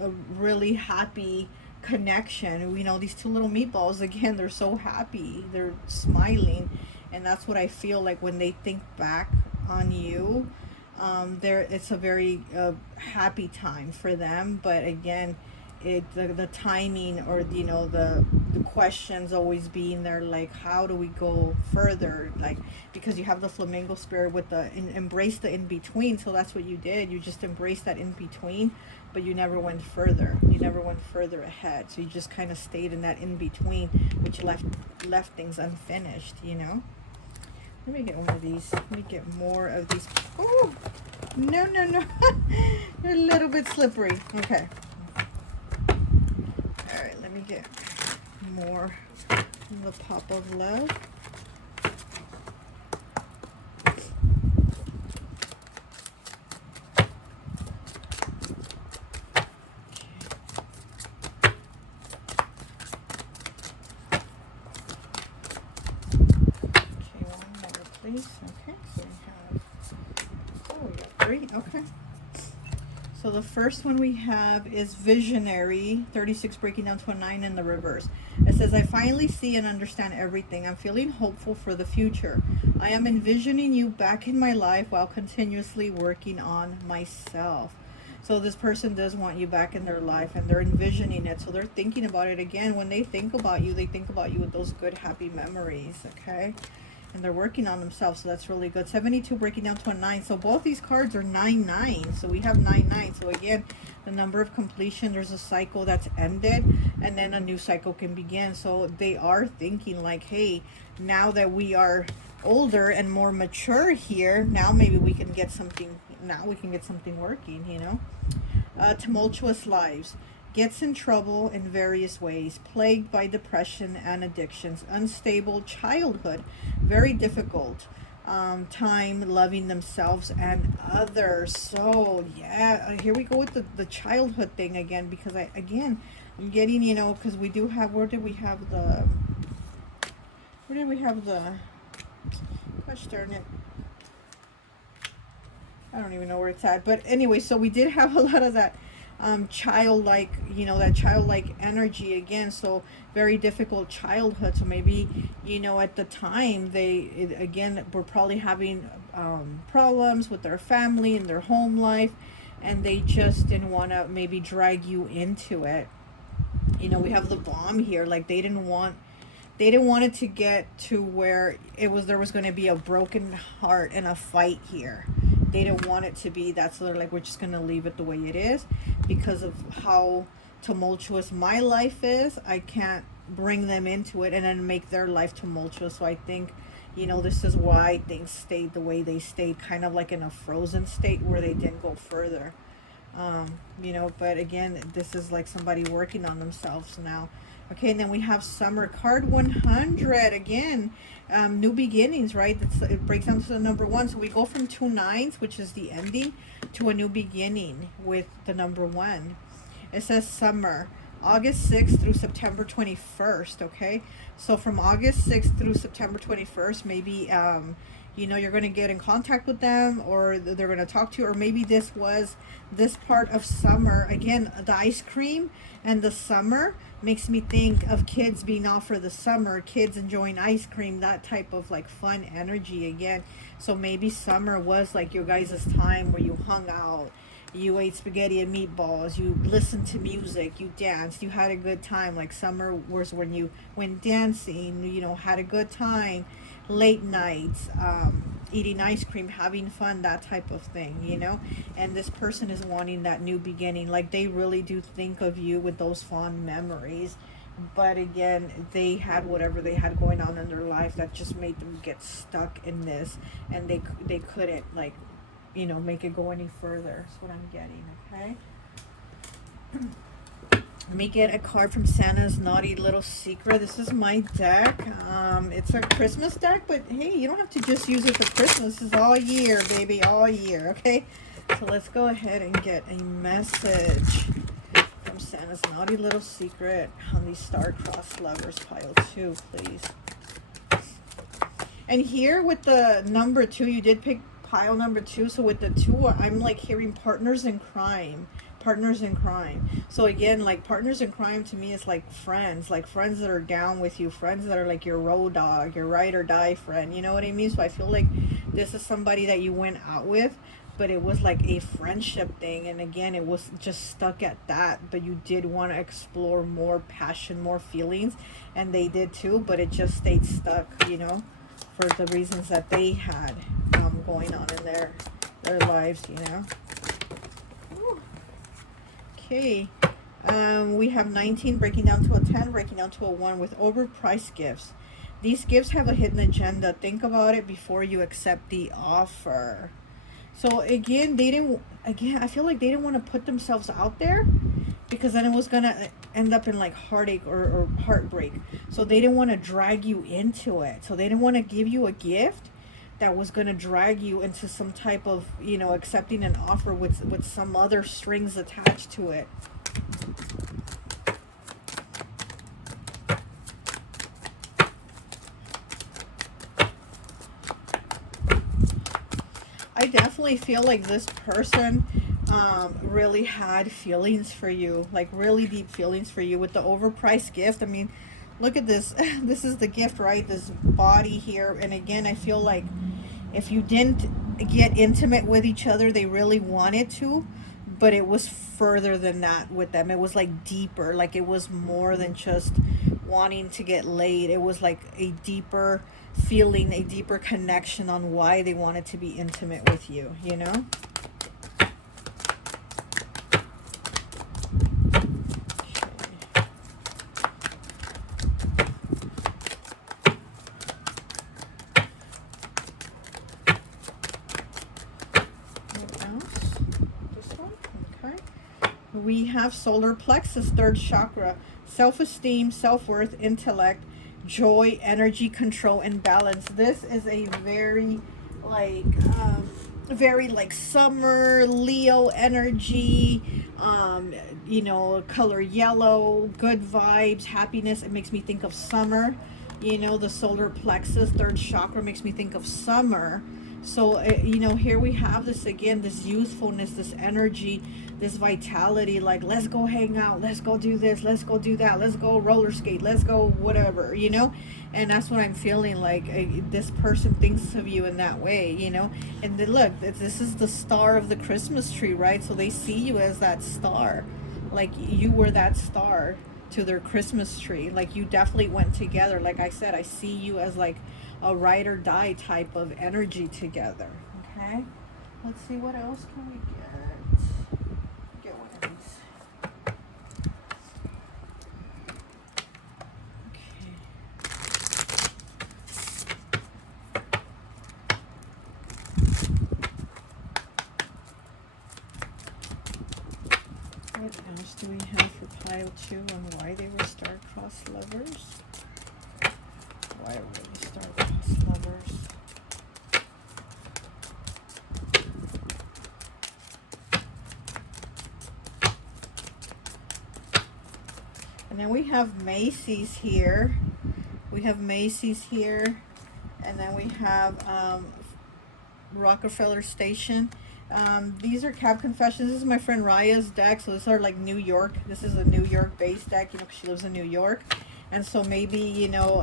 a really happy connection. You know, these two little meatballs, again, they're so happy, they're smiling, and that's what I feel like when they think back on you. There, it's a very happy time for them. But again, the timing, or you know, the questions always being there, like how do we go further, like because you have the flamingo spirit with the embrace the in between. So that's what you did, you just embraced that in between, but you never went further, you never went further ahead. So you just kind of stayed in that in between, which left things unfinished, you know. Let me get one of these. Let me get more of these. Oh, no, no, no. They're a little bit slippery. Okay. All right, let me get more of the pop of love. Okay, so we have, oh, we got 3, okay. So the first one we have is Visionary, 36 breaking down to a 9 in the reverse. It says, I finally see and understand everything. I'm feeling hopeful for the future. I am envisioning you back in my life while continuously working on myself. So this person does want you back in their life, and they're envisioning it. So they're thinking about it. Again, when they think about you, they think about you with those good, happy memories, okay? And they're working on themselves, so that's really good. 72 breaking down to a 9. So both these cards are 9-9. So we have 9-9. So again, the number of completion, there's a cycle that's ended, and then a new cycle can begin. So they are thinking like, hey, now that we are older and more mature here, now maybe we can get something, working, you know. Tumultuous lives. Gets in trouble in various ways, plagued by depression and addictions, unstable childhood, very difficult time loving themselves and others. So yeah, here we go with the childhood thing again, because I'm getting, you know, because we do have, where did we have the gosh darn it, I don't even know where it's at. But anyway, so we did have a lot of that childlike, you know, that childlike energy again. So very difficult childhood. So maybe, you know, at the time again were probably having problems with their family and their home life, and they just didn't want to maybe drag you into it. You know, we have the bomb here. Like they didn't want it to get to where there was going to be a broken heart and a fight here. They didn't want it to be that. So they're like, we're just going to leave it the way it is because of how tumultuous my life is. I can't bring them into it and then make their life tumultuous. So I think, you know, this is why things stayed the way they stayed, kind of like in a frozen state where they didn't go further. You know, but again, this is like somebody working on themselves now. Okay, and then we have Summer, card 100 again. New beginnings, right? It breaks down to the number 1. So we go from 2 9s, which is the ending, to a new beginning with the number 1. It says Summer, August 6th through September 21st. Okay, so from August 6th through September 21st, maybe you know, you're going to get in contact with them, or they're going to talk to you, or maybe this part of summer. Again, the ice cream and the summer makes me think of kids being off for the summer, kids enjoying ice cream, that type of like fun energy again. So maybe summer was like your guys' time where you hung out, you ate spaghetti and meatballs, you listened to music, you danced, you had a good time. Like summer was when you went dancing, you know, had a good time, late nights, eating ice cream, having fun, that type of thing, you know. And this person is wanting that new beginning. Like they really do think of you with those fond memories, but again, they had whatever they had going on in their life that just made them get stuck in this, and they couldn't, like, you know, make it go any further. That's what I'm getting. Okay. Let me get a card from Santa's Naughty Little Secret. This is my deck. It's a Christmas deck, but hey, you don't have to just use it for Christmas. This is all year, baby, all year, okay? So let's go ahead and get a message from Santa's Naughty Little Secret on these star-crossed lovers, pile 2, please. And here with the number 2, you did pick pile number 2. So with the 2, I'm like hearing partners in crime. Partners in crime. So again, like partners in crime to me is like friends that are down with you, friends that are like your road dog, your ride or die friend. You know what I mean? So I feel like this is somebody that you went out with, but it was like a friendship thing, and again, it was just stuck at that. But you did want to explore more passion, more feelings, and they did too, but it just stayed stuck, you know, for the reasons that they had going on in their lives, you know. Okay, we have 19 breaking down to a 10, breaking down to a 1 with overpriced gifts. These gifts have a hidden agenda. Think about it before you accept the offer. So again, I feel like they didn't want to put themselves out there, because then it was going to end up in like heartache or heartbreak. So they didn't want to drag you into it. So they didn't want to give you a gift that was going to drag you into some type of, you know, accepting an offer with some other strings attached to it. I definitely feel like this person really had feelings for you, like really deep feelings for you with the overpriced gift. I mean, look at this. This is the gift, right? This body here. And again, I feel like if you didn't get intimate with each other, they really wanted to, but it was further than that with them. It was like deeper, like it was more than just wanting to get laid. It was like a deeper feeling, a deeper connection on why they wanted to be intimate with you, you know? We have solar plexus, third chakra, self-esteem, self-worth, intellect, joy, energy, control, and balance. This is a very like summer Leo energy, you know, color yellow, good vibes, happiness. It makes me think of summer. You know, the solar plexus, third chakra, makes me think of summer. So, you know, here we have this again, this youthfulness, this energy, this vitality, like, let's go hang out, let's go do this, let's go do that, let's go roller skate, let's go whatever, you know? And that's what I'm feeling like. This person thinks of you in that way, you know? And then look, this is the star of the Christmas tree, right? So they see you as that star, like you were that star to their Christmas tree. Like you definitely went together. Like I said, I see you as like a ride or die type of energy together. Okay, let's see what else can we get one of these. Okay, what else do we have for pile 2 on why they were star-crossed lovers? Why are we star-crossed lovers? And then we have Macy's here. We have Macy's here. And then we have Rockefeller Station. These are Cab Confessions. This is my friend Raya's deck. So these are like New York. This is a New York based deck, you know, 'cause she lives in New York. And so maybe, you know,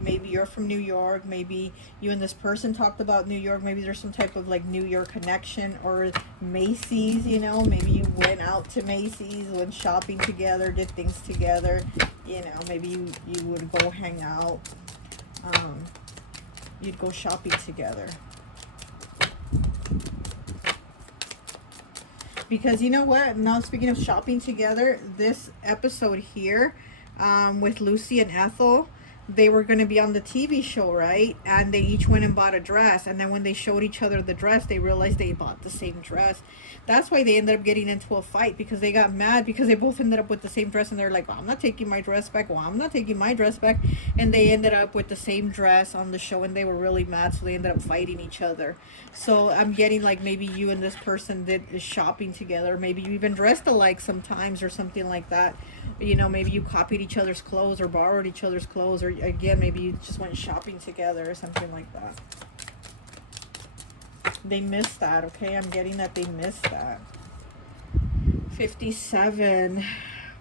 maybe you're from New York. Maybe you and this person talked about New York. Maybe there's some type of like New York connection, or Macy's, you know. Maybe you went out to Macy's, went shopping together, did things together. You know, maybe you would go hang out. You'd go shopping together. Because you know what? Now speaking of shopping together, this episode here with Lucy and Ethel. They were going to be on the TV show, right? And they each went and bought a dress. And then when they showed each other the dress, they realized they bought the same dress. That's why they ended up getting into a fight, because they got mad because they both ended up with the same dress. And they're like, well, I'm not taking my dress back. Well, I'm not taking my dress back. And they ended up with the same dress on the show, and they were really mad. So they ended up fighting each other. So I'm getting like maybe you and this person did shopping together. Maybe you even dressed alike sometimes or something like that. You know, maybe you copied each other's clothes or borrowed each other's clothes, or again, maybe you just went shopping together or something like that. They missed that, okay? I'm getting that they missed that. 57.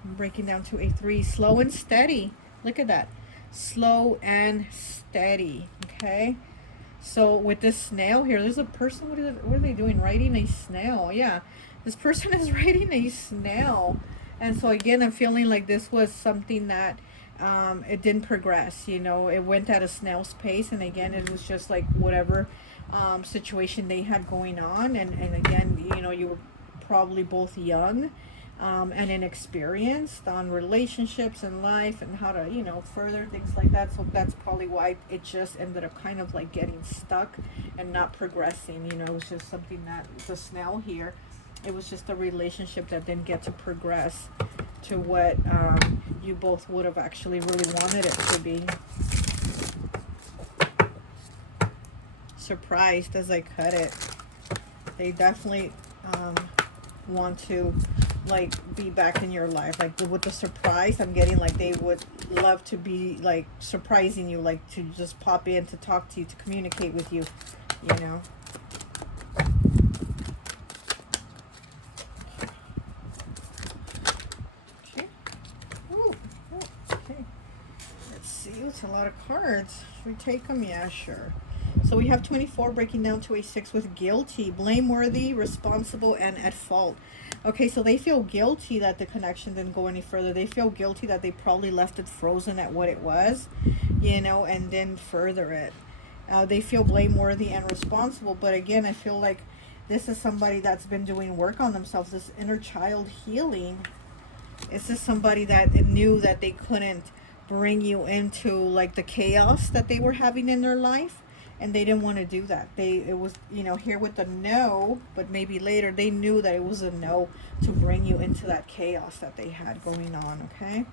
I'm breaking down to a 3. Slow and steady. Look at that. Slow and steady, okay? So with this snail here, there's a person, what are they doing? Riding a snail. Yeah, this person is riding a snail. And so again, I'm feeling like this was something that it didn't progress. You know, it went at a snail's pace. And again, it was just like whatever situation they had going on. And again, you know, you were probably both young and inexperienced on relationships and life and how to, you know, further things like that. So that's probably why it just ended up kind of like getting stuck and not progressing. You know, it was just something that the snail here, it was just a relationship that didn't get to progress to what you both would have actually really wanted it to be. Surprised as I cut it. They definitely want to like be back in your life. Like with the surprise, I'm getting like they would love to be like surprising you, like to just pop in, to talk to you, to communicate with you, you know. It's a lot of cards. Should we take them? Yeah, sure. So we have 24 breaking down to a 6 with guilty, blameworthy, responsible, and at fault. Okay, so they feel guilty that the connection didn't go any further. They feel guilty that they probably left it frozen at what it was, you know, and didn't further it. They feel blameworthy and responsible, but again, I feel like this is somebody that's been doing work on themselves, this inner child healing. This is somebody that knew that they couldn't bring you into like the chaos that they were having in their life, and they didn't want to do that. It was, you know, here with the no, but maybe later they knew that it was a no to bring you into that chaos that they had going on. Okay,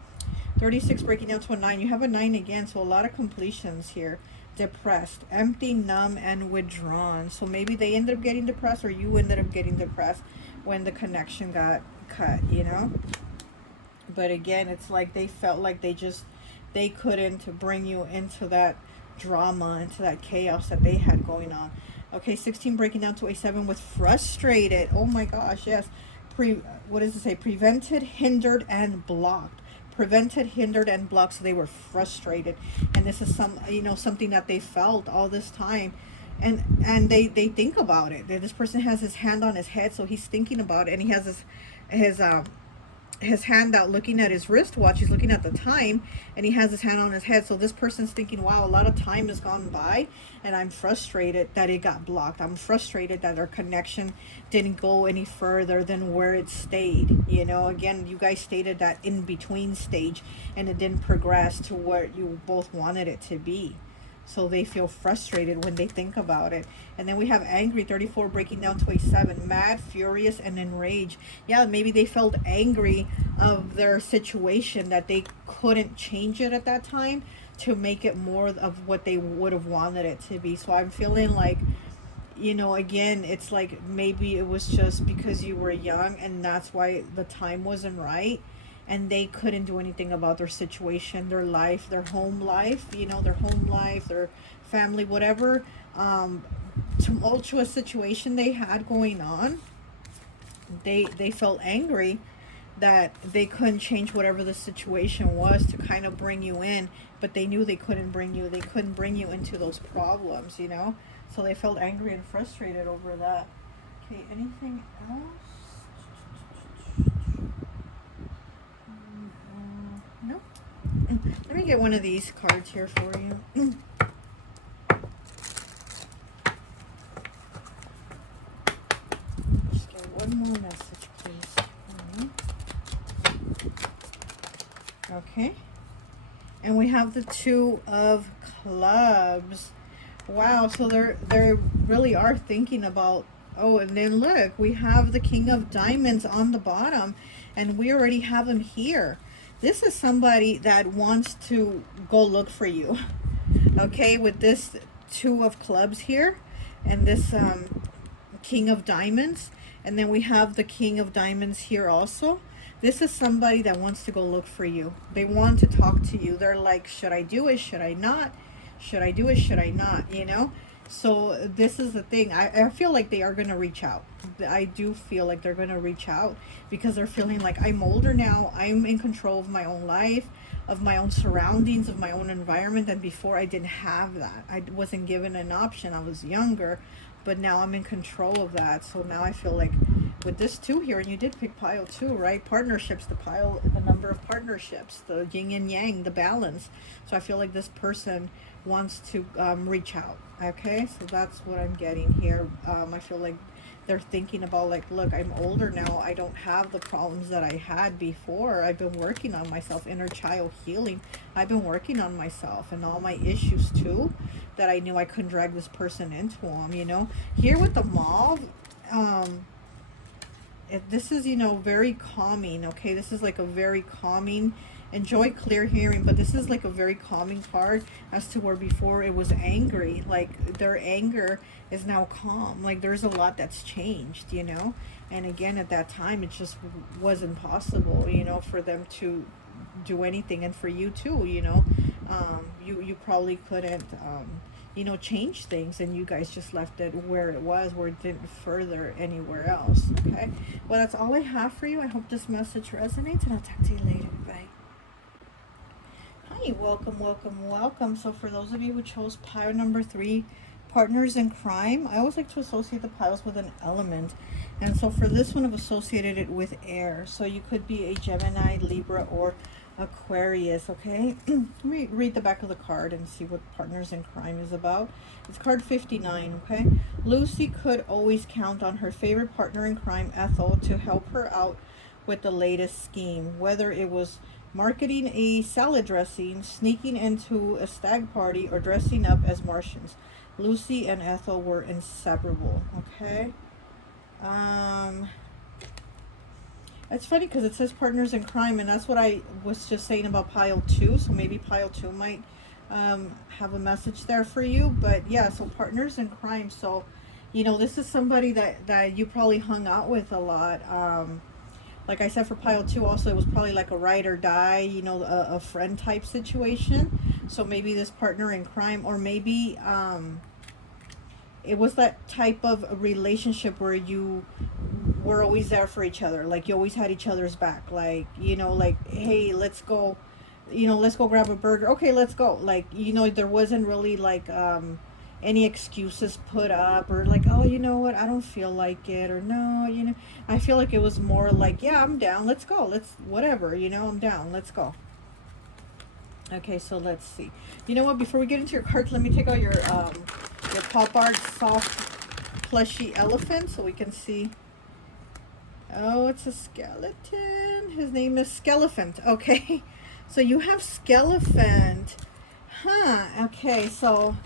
36 breaking down to a 9. You have a 9 again, so a lot of completions here. Depressed, empty, numb, and withdrawn. So maybe they ended up getting depressed, or you ended up getting depressed when the connection got cut, you know. But again, it's like they felt like they couldn't bring you into that drama, into that chaos that they had going on. Okay, 16 breaking down to a 7 with frustrated. Oh my gosh, yes. What does it say? Prevented, hindered, and blocked. Prevented, hindered, and blocked. So they were frustrated. And this is something that they felt all this time. And they think about it. This person has his hand on his head, so he's thinking about it, and he has his hand out looking at his wristwatch. He's looking at the time, and he has his hand on his head. So this person's thinking, wow, a lot of time has gone by, and I'm frustrated that it got blocked. I'm frustrated that our connection didn't go any further than where it stayed. You know, again, you guys stated that in between stage, and it didn't progress to where you both wanted it to be. So they feel frustrated when they think about it. And then we have angry, 34 breaking down to a 7. Mad, furious, and enraged. Yeah, maybe they felt angry of their situation, that they couldn't change it at that time to make it more of what they would have wanted it to be. So I'm feeling like, you know, again, it's like maybe it was just because you were young, and that's why the time wasn't right. And they couldn't do anything about their situation, their life, their home life, you know, their home life, their family, whatever tumultuous situation they had going on. They felt angry that they couldn't change whatever the situation was to kind of bring you in, but they knew they couldn't bring you into those problems, you know. So they felt angry and frustrated over that. Okay, anything else? No. Let me get one of these cards here for you. Just get one more message, please. Okay. And we have the Two of Clubs. Wow, so they really are thinking about, oh, and then look, we have the King of Diamonds on the bottom, and we already have him here. This is somebody that wants to go look for you. Okay, with this Two of Clubs here, and this King of Diamonds, and then we have the King of Diamonds here also. This is somebody that wants to go look for you. They want to talk to you. They're like, should I do it? Should I not? Should I do it? Should I not? You know? So this is the thing. I feel like they are going to reach out. I do feel like they're going to reach out because they're feeling like, I'm older now. I'm in control of my own life, of my own surroundings, of my own environment. And before I didn't have that. I wasn't given an option. I was younger, but now I'm in control of that. So now I feel like with this two here, and you did pick pile two, right? Partnerships, the pile, the number of partnerships, the yin and yang, the balance. So I feel like this person wants to reach out. Okay, so that's what I'm getting here. I feel like they're thinking about like, look, I'm older now. I don't have the problems that I had before. I've been working on myself, inner child healing. I've been working on myself and all my issues too, that I knew I couldn't drag this person into them, you know. Here with the mauve, this is, you know, very calming. Okay, this is like a very calming, enjoy clear hearing, but this is like a very calming card, as to where before it was angry. Like their anger is now calm. Like there's a lot that's changed, you know. And again, at that time, it just wasn't possible, you know, for them to do anything. And for you too, you know, you probably couldn't you know, change things, and you guys just left it where it was, where it didn't further anywhere else. Okay, well, that's all I have for you. I hope this message resonates, and I'll talk to you later. Bye. Hi, welcome, welcome, welcome. So for those of you who chose pile number 3, partners in crime, I always like to associate the piles with an element, and so for this one I've associated it with air. So you could be a Gemini, Libra, or Aquarius. Okay, let me read the back of the card and see what partners in crime is about. It's card 59. Okay, Lucy could always count on her favorite partner in crime, Ethel, to help her out with the latest scheme, whether it was marketing a salad dressing, sneaking into a stag party, or dressing up as Martians. Lucy and Ethel were inseparable. Okay, it's funny because it says partners in crime, and that's what I was just saying about pile 2. So maybe pile 2 might have a message there for you. But yeah, so partners in crime. So, you know, this is somebody that you probably hung out with a lot. Like I said, for pile 2 also, it was probably like a ride or die, you know, a friend type situation. So maybe this partner in crime, or maybe it was that type of a relationship where you were always there for each other. Like you always had each other's back. Like, you know, like, hey, let's go, you know, let's go grab a burger. Okay, let's go. Like, you know, there wasn't really like any excuses put up, or like, oh, you know what, I don't feel like it, or no, you know. I feel like it was more like, yeah, I'm down, let's go, let's whatever, you know, I'm down, let's go. Okay, so let's see. You know what, before we get into your cards, let me take out your pop art soft plushy elephant so we can see. Oh, it's a skeleton. His name is Skelephant. Okay, so you have Skelephant. Huh, okay, so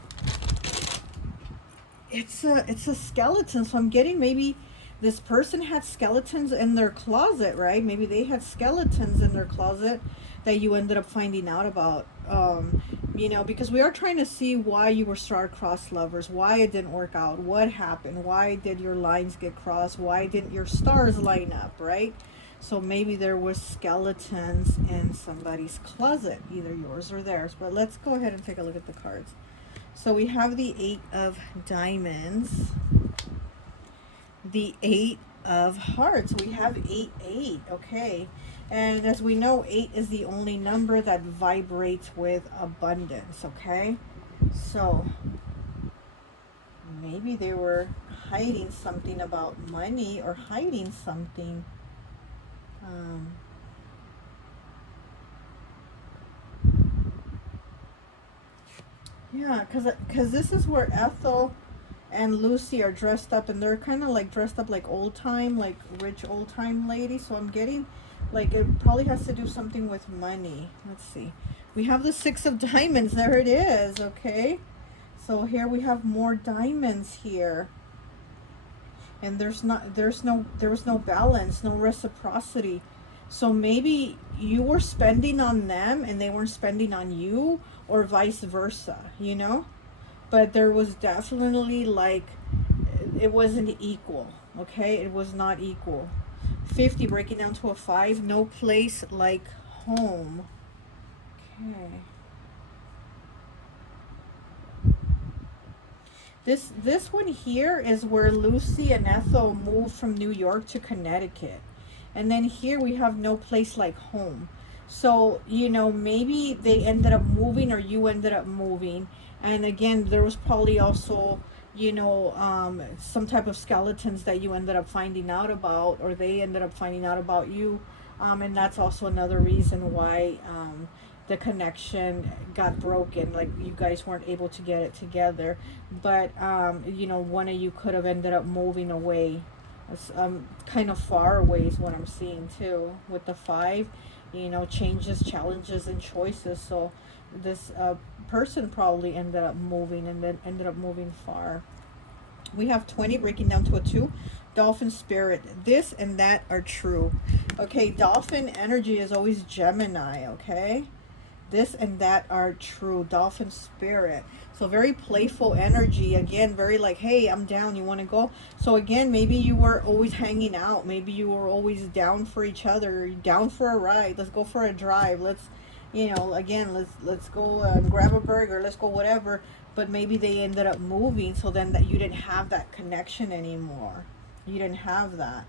it's a skeleton. So I'm getting maybe this person had skeletons in their closet, right? Maybe they had skeletons in their closet that you ended up finding out about. You know, because we are trying to see why you were star-crossed lovers, why it didn't work out, what happened, why did your lines get crossed, why didn't your stars line up, right? So maybe there was skeletons in somebody's closet, either yours or theirs. But let's go ahead and take a look at the cards. So we have the 8 of Diamonds, the 8 of Hearts. We have 8. Okay, and as we know, 8 is the only number that vibrates with abundance. Okay, so maybe they were hiding something about money, or hiding something. Yeah, because this is where Ethel and Lucy are dressed up, and they're kind of like dressed up like old time, like rich old time lady. So I'm getting like it probably has to do something with money. Let's see. We have the 6 of diamonds. There it is. Okay. So here we have more diamonds here. And there was no balance, no reciprocity. So maybe you were spending on them and they weren't spending on you, or vice versa, you know? But there was definitely like, it wasn't equal. Okay, it was not equal. 50 breaking down to a 5. No place like home. Okay. This one here is where Lucy and Ethel moved from New York to Connecticut. And then here we have no place like home. So, you know, maybe they ended up moving, or you ended up moving. And again, there was probably also, you know, some type of skeletons that you ended up finding out about, or they ended up finding out about you. And that's also another reason why the connection got broken. Like, you guys weren't able to get it together. But, you know, one of you could have ended up moving away. Kind of far away is what I'm seeing too with the 5. You know, changes, challenges, and choices. So this person probably ended up moving, and then ended up moving far. We have 20 breaking down to a 2. Dolphin spirit. This and that are true. Okay, dolphin energy is always Gemini. Okay, this and that are true. Dolphin spirit. So very playful energy. Again, very like, hey, I'm down, you want to go? So again, maybe you were always hanging out. Maybe you were always down for each other, down for a ride. Let's go for a drive. Let's, you know, again, let's go grab a burger. Let's go whatever. But maybe they ended up moving, so then that you didn't have that connection anymore. You didn't have that.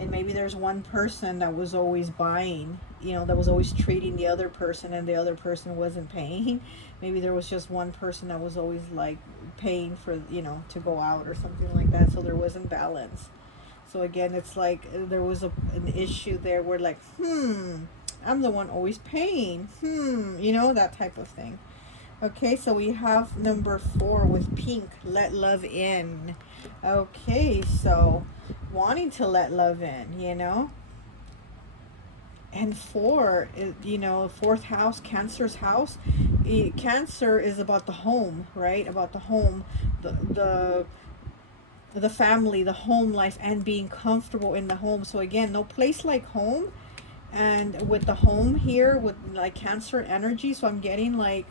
And maybe there's one person that was always buying, you know, that was always treating the other person, and the other person wasn't paying. Maybe there was just one person that was always like paying for, you know, to go out or something like that. So there wasn't balance. So again, it's like there was an issue there where like, I'm the one always paying. You know, that type of thing. Okay, so we have number 4 with pink, let love in. Okay, so wanting to let love in, you know. And 4, you know, 4th house, Cancer's house. Cancer is about the home, right? About the home, the family, the home life, and being comfortable in the home. So again, no place like home. And with the home here, with like Cancer energy, so I'm getting like,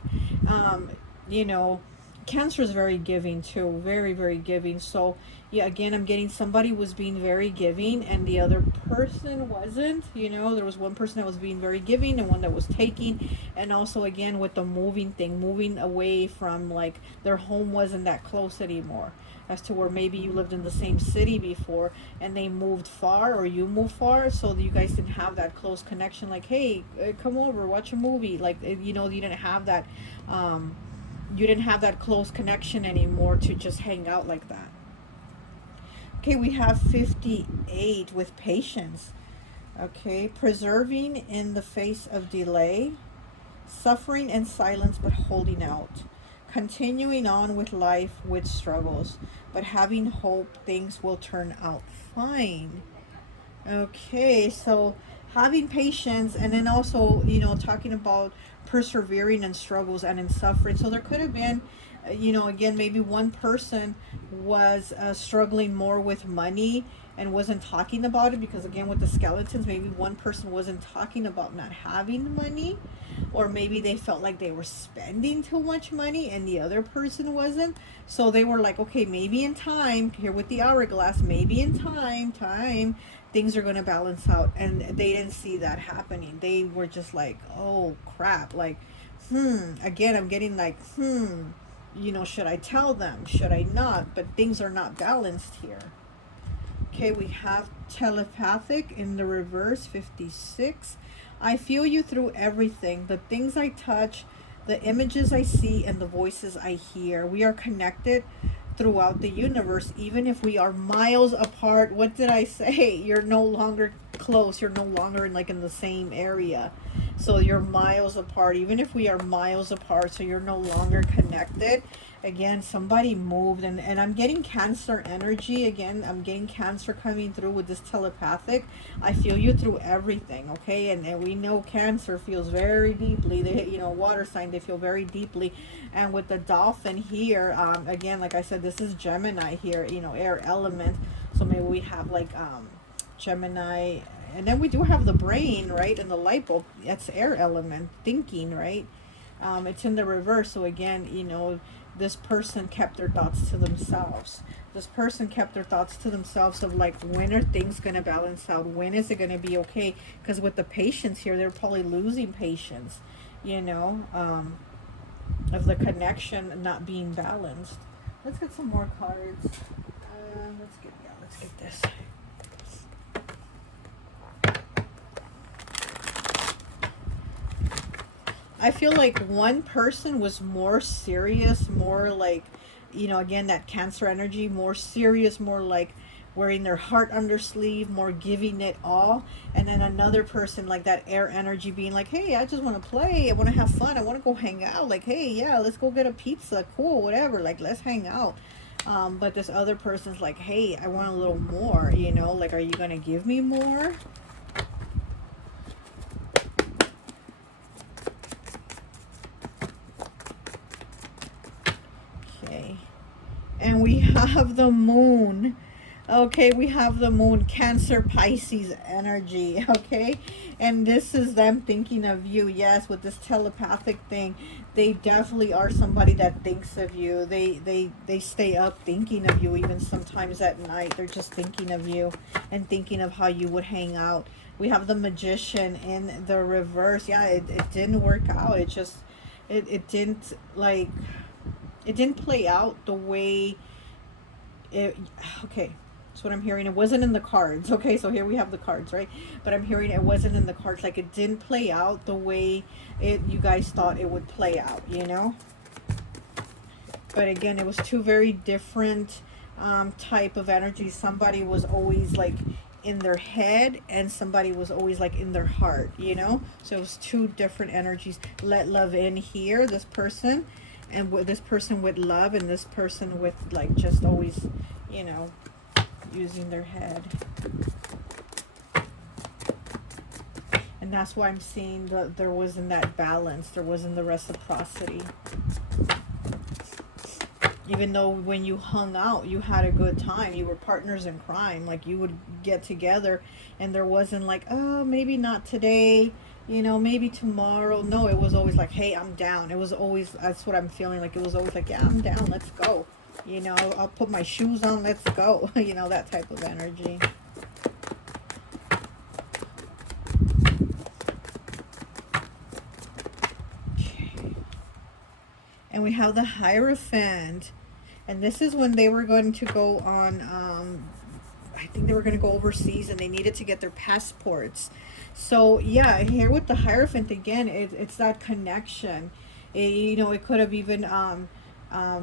you know, Cancer is very giving too, very, very giving. So yeah, again, I'm getting somebody was being very giving and the other person wasn't. You know, there was one person that was being very giving and one that was taking. And also again with the moving thing, moving away from, like, their home wasn't that close anymore, as to where maybe you lived in the same city before and they moved far, or you moved far, so you guys didn't have that close connection. Like, hey, come over, watch a movie. Like, you know, you didn't have that, you didn't have that close connection anymore to just hang out like that. Okay, we have 58 with patience. Okay, preserving in the face of delay, suffering and silence but holding out, continuing on with life with struggles, but having hope things will turn out fine. Okay, so having patience, and then also, you know, talking about persevering in struggles and in suffering. So there could have been, you know, again, maybe one person was struggling more with money and wasn't talking about it, because again with the skeletons, maybe one person wasn't talking about not having money, or maybe they felt like they were spending too much money and the other person wasn't. So they were like, okay, maybe in time, here with the hourglass, maybe in time things are going to balance out, and they didn't see that happening. They were just like, oh crap, like, again, I'm getting like, you know, should I tell them, should I not? But things are not balanced here. Okay, we have telepathic in the reverse, 56. I feel you through everything, the things I touch, the images I see, and the voices I hear. We are connected throughout the universe, even if we are miles apart. What did I say? You're no longer close. You're no longer in the same area. So you're miles apart, even if we are miles apart. So you're no longer connected. Again, somebody moved, and I'm getting Cancer energy. Again, I'm getting Cancer coming through with this telepathic. I feel you through everything, okay? And we know Cancer feels very deeply. They, you know, water sign, they feel very deeply. And with the dolphin here, again, like I said, this is Gemini here, you know, air element. So maybe we have like Gemini, and then we do have the brain, right? And the light bulb, that's air element, thinking, right? It's in the reverse. So again, you know, this person kept their thoughts to themselves. This person kept their thoughts to themselves of like, when are things going to balance out? When is it going to be okay? Because with the patience here, they're probably losing patience, you know, of the connection not being balanced. Let's get some more cards. Let's get this. I feel like one person was more serious, more like, you know, again, that Cancer energy, more serious, more like wearing their heart under sleeve, more giving it all. And then another person, like that air energy, being like, hey, I just want to play. I want to have fun. I want to go hang out. Like, hey, yeah, let's go get a pizza. Cool, whatever. Like, let's hang out. But this other person's like, hey, I want a little more, you know, like, are you going to give me more? And we have the moon. Okay, we have the moon, Cancer, Pisces energy. Okay, and this is them thinking of you. Yes, with this telepathic thing, they definitely are somebody that thinks of you. They stay up thinking of you, even sometimes at night. They're just thinking of you and thinking of how you would hang out. We have the Magician in the reverse. Yeah, it didn't work out. It just it didn't, like, it didn't play out the way it. Okay, that's what I'm hearing. It wasn't in the cards. Okay, so here we have the cards, right? But I'm hearing it wasn't in the cards. Like, it didn't play out the way you guys thought it would play out, you know? But again, it was two very different type of energies. Somebody was always like in their head, and somebody was always like in their heart, you know? So it was two different energies. Let love in here, this person, and with this person with love, and this person with like just always, you know, using their head. And that's why I'm seeing that there wasn't that balance, there wasn't the reciprocity. Even though when you hung out, you had a good time, you were partners in crime, like you would get together, and there wasn't like, oh, maybe not today, you know, maybe tomorrow. No, it was always like, hey, I'm down. It was always, that's what I'm feeling like. It was always like, yeah, I'm down, let's go, you know, I'll put my shoes on, let's go. You know, that type of energy. And we have the Hierophant, and this is when they were going to go on, I think they were going to go overseas, and they needed to get their passports. So yeah, here with the Hierophant again, it's that connection. You know, it could have even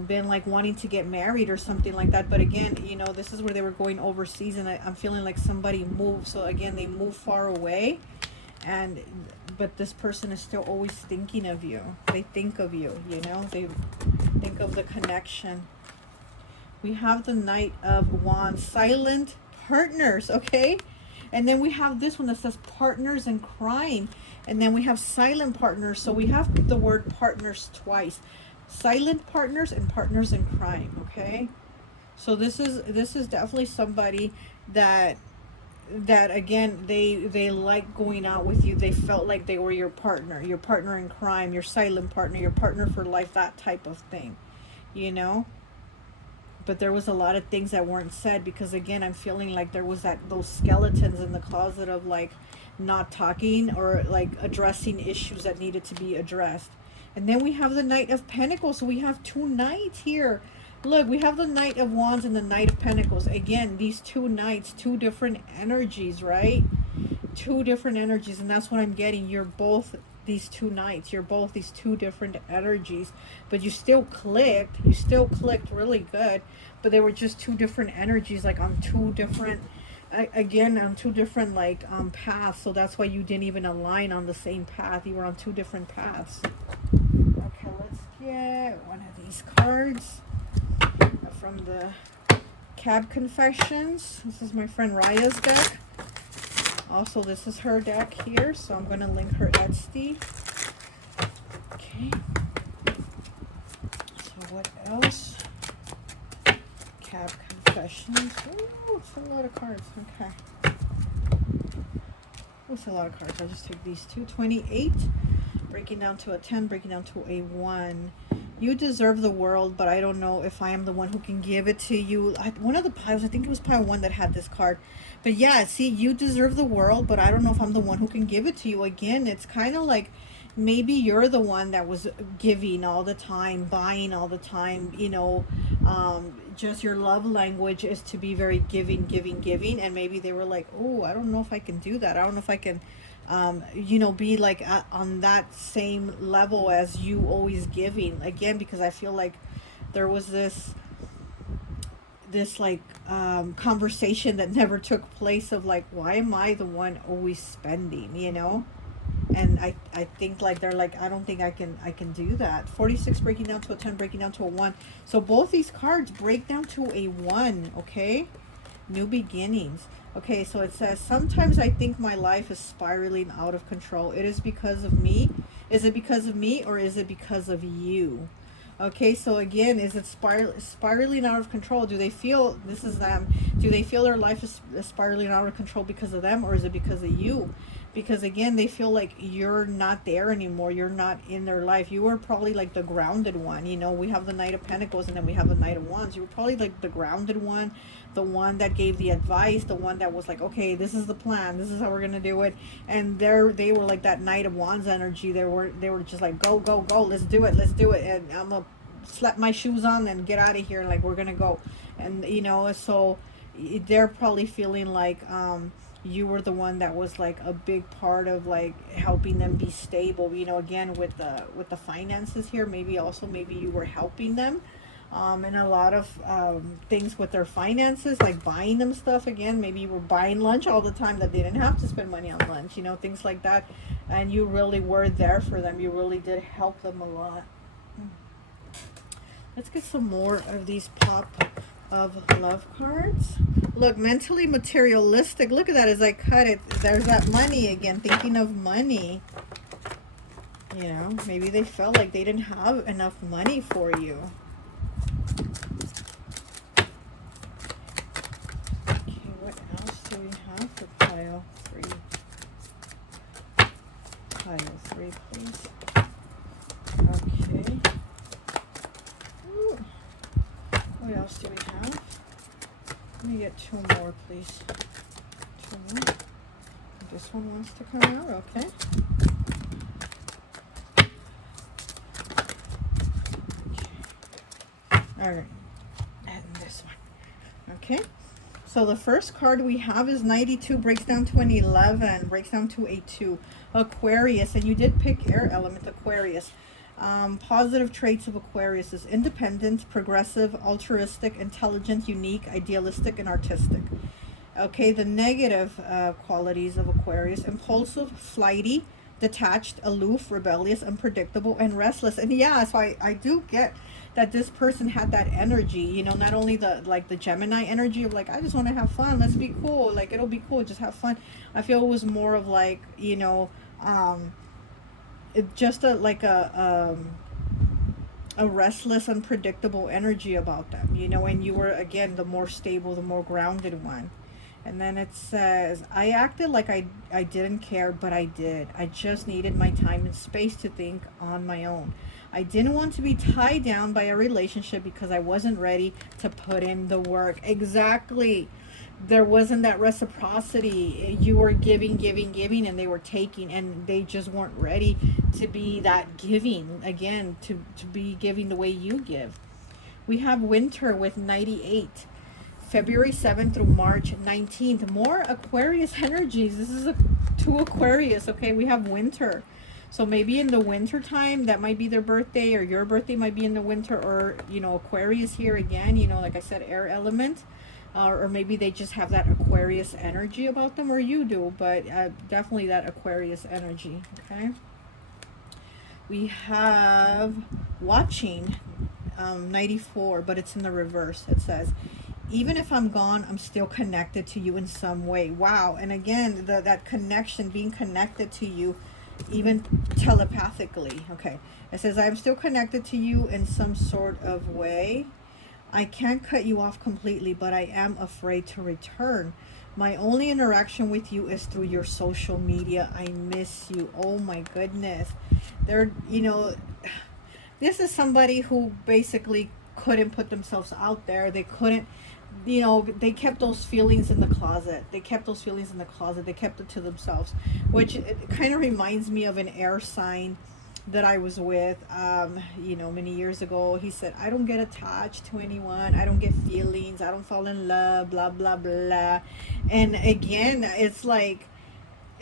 been like wanting to get married or something like that. But again, you know, this is where they were going overseas, and I'm feeling like somebody moved. So again, they moved far away, and but this person is still always thinking of you. They think of you, you know, they think of the connection. We have the Knight of Wands, silent partners, okay? And then we have this one that says partners in crime, and then we have silent partners. So we have the word partners twice, silent partners and partners in crime. Okay, so this is definitely somebody that again, they like going out with you. They felt like they were your partner in crime, your silent partner, your partner for life, that type of thing, you know. But there was a lot of things that weren't said, because again, I'm feeling like there was those skeletons in the closet of like not talking or like addressing issues that needed to be addressed. And then we have the Knight of Pentacles. So we have two knights here. Look, we have the Knight of Wands and the Knight of Pentacles. Again, these two knights, two different energies, right? Two different energies, and that's what I'm getting. You're both these two knights. You're both these two different energies, but you still clicked. You still clicked really good, but they were just two different energies, like on two different, again, on two different like paths. So that's why you didn't even align on the same path. You were on two different paths. Okay, let's get one of these cards from the Cab Confessions. This is my friend Raya's deck. Also, this is her deck here, so I'm going to link her Etsy. Okay. So what else? Cab Confessions. Oh, it's a lot of cards. Okay. It's a lot of cards. I'll just take these two. 28, breaking down to a 10, breaking down to a 1. You deserve the world, but I don't know if I am the one who can give it to you. One of the piles, I think it was pile 1 that had this card. But yeah, see, you deserve the world, but I don't know if I'm the one who can give it to you. Again, it's kind of like maybe you're the one that was giving all the time, buying all the time, you know, just your love language is to be very giving, giving, giving. And maybe they were like, oh, I don't know if I can do that. I don't know if I can, you know, be like on that same level as you always giving. Again, because I feel like there was this like conversation that never took place of like, why am I the one always spending, you know? And I think like they're like, I don't think I can do that. 46 breaking down to a 10, breaking down to a 1. So both these cards break down to a 1, okay? New beginnings. Okay, so it says, sometimes I think my life is spiraling out of control. It is because of me. Is it because of me or is it because of you? Okay, so again, is it spiraling out of control? Do they feel, this is them, do they feel their life is spiraling out of control because of them, or is it because of you? Because again, they feel like you're not there anymore. You're not in their life. You were probably like the grounded one. You know, we have the Knight of Pentacles and then we have the Knight of Wands. You were probably like the grounded one, the one that gave the advice, the one that was like, okay, this is the plan. This is how we're going to do it. And they were like that Knight of Wands energy. They were just like, go, go, go. Let's do it. Let's do it. And I'm going to slap my shoes on and get out of here. Like, we're going to go. And, you know, so they're probably feeling like, you were the one that was like a big part of like helping them be stable, you know, again with the finances here. Maybe you were helping them in a lot of things with their finances, like buying them stuff. Again, maybe you were buying lunch all the time that they didn't have to spend money on lunch, you know, things like that. And you really were there for them. You really did help them a lot. Let's get some more of these pop of love cards. Look, mentally materialistic. Look at that as I cut it. There's that money again, thinking of money. You know, maybe they felt like they didn't have enough money for you. Okay, what else do we have for pile 3? Pile 3, please. Okay. Ooh. What else do we have? Let me get 2 more, please. 2 more. This one wants to come out, okay. All right, and this one. Okay, so the first card we have is 92, breaks down to an 11, breaks down to a 2. Aquarius, and you did pick air element, Aquarius. Positive traits of Aquarius is independent, progressive, altruistic, intelligent, unique, idealistic, and artistic. Okay, the negative qualities of Aquarius: impulsive, flighty, detached, aloof, rebellious, unpredictable, and restless. And yeah, so I do get that this person had that energy, you know, not only the Gemini energy of like, I just want to have fun, let's be cool, like it'll be cool, just have fun. I feel it was more of like, you know, just a restless, unpredictable energy about them, you know. And you were again the more stable, the more grounded one. And then it says, I acted like I didn't care, but I did. I just needed my time and space to think on my own. I didn't want to be tied down by a relationship because I wasn't ready to put in the work. Exactly. There wasn't that reciprocity. You were giving, and they were taking, and they just weren't ready to be that giving again, to be giving the way you give. We have winter with 98, February 7th through March 19th. More Aquarius energies. This is a 2 Aquarius. Okay, we have winter. So maybe in the winter time, that might be their birthday, or your birthday might be in the winter, or, you know, Aquarius here again, you know, like I said, air element. Or maybe they just have that Aquarius energy about them, or you do, but definitely that Aquarius energy, okay? We have watching, 94, but it's in the reverse. It says, even if I'm gone, I'm still connected to you in some way. Wow. And again, that connection, being connected to you, even telepathically. Okay. It says, I'm still connected to you in some sort of way. I can't cut you off completely, but I am afraid to return. My only interaction with you is through your social media. I miss you. Oh my goodness. They're, this is somebody who basically couldn't put themselves out there. They couldn't, they kept those feelings in the closet. They kept those feelings in the closet. They kept it to themselves, which it kind of reminds me of an air sign that I was with, many years ago. He said, I don't get attached to anyone. I don't get feelings. I don't fall in love, blah, blah, blah. And again, it's like,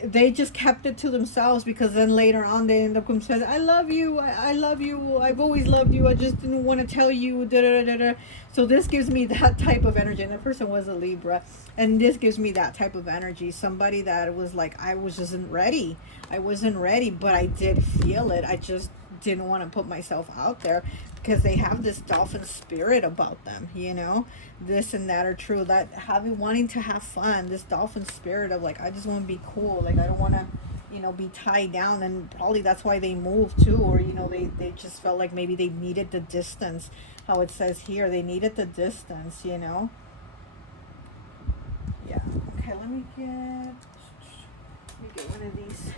they just kept it to themselves, because then later on they end up saying, I love you, I love you, I've always loved you, I just didn't want to tell you, da, da, da, da. So this gives me that type of energy, and that person was a Libra, and this gives me that type of energy. Somebody that was like, I wasn't ready, but I did feel it. I just didn't want to put myself out there, because they have this dolphin spirit about them, this and that are true, that wanting to have fun, this dolphin spirit of like, I just want to be cool, like I don't want to be tied down. And probably that's why they moved too, or they just felt like maybe they needed the distance, how it says here, they needed the distance. Yeah. Okay, let me get one of these.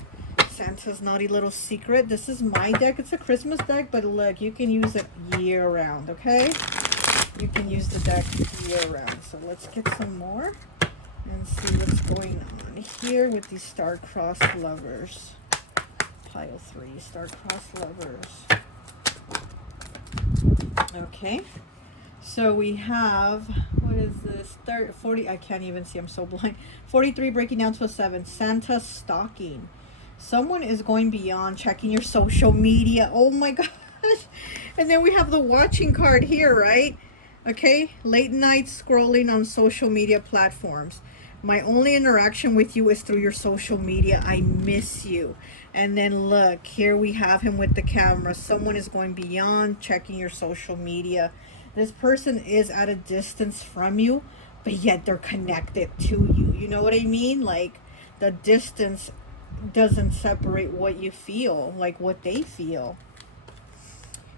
Santa's Naughty Little Secret. This is my deck. It's a Christmas deck, but look, you can use it year round, okay? You can use the deck year round. So let's get some more and see what's going on here with these star-crossed lovers. Pile 3, star-crossed lovers. Okay. So we have, what is this? 40, I can't even see, I'm so blind. 43 breaking down to a 7. Santa stalking. Someone is going beyond checking your social media. Oh my gosh. And then we have the watching card here, right? Okay. Late night scrolling on social media platforms. My only interaction with you is through your social media. I miss you. And then look, here we have him with the camera. Someone is going beyond checking your social media. This person is at a distance from you, but yet they're connected to you. You know what I mean? Like, the distance doesn't separate what you feel, like what they feel.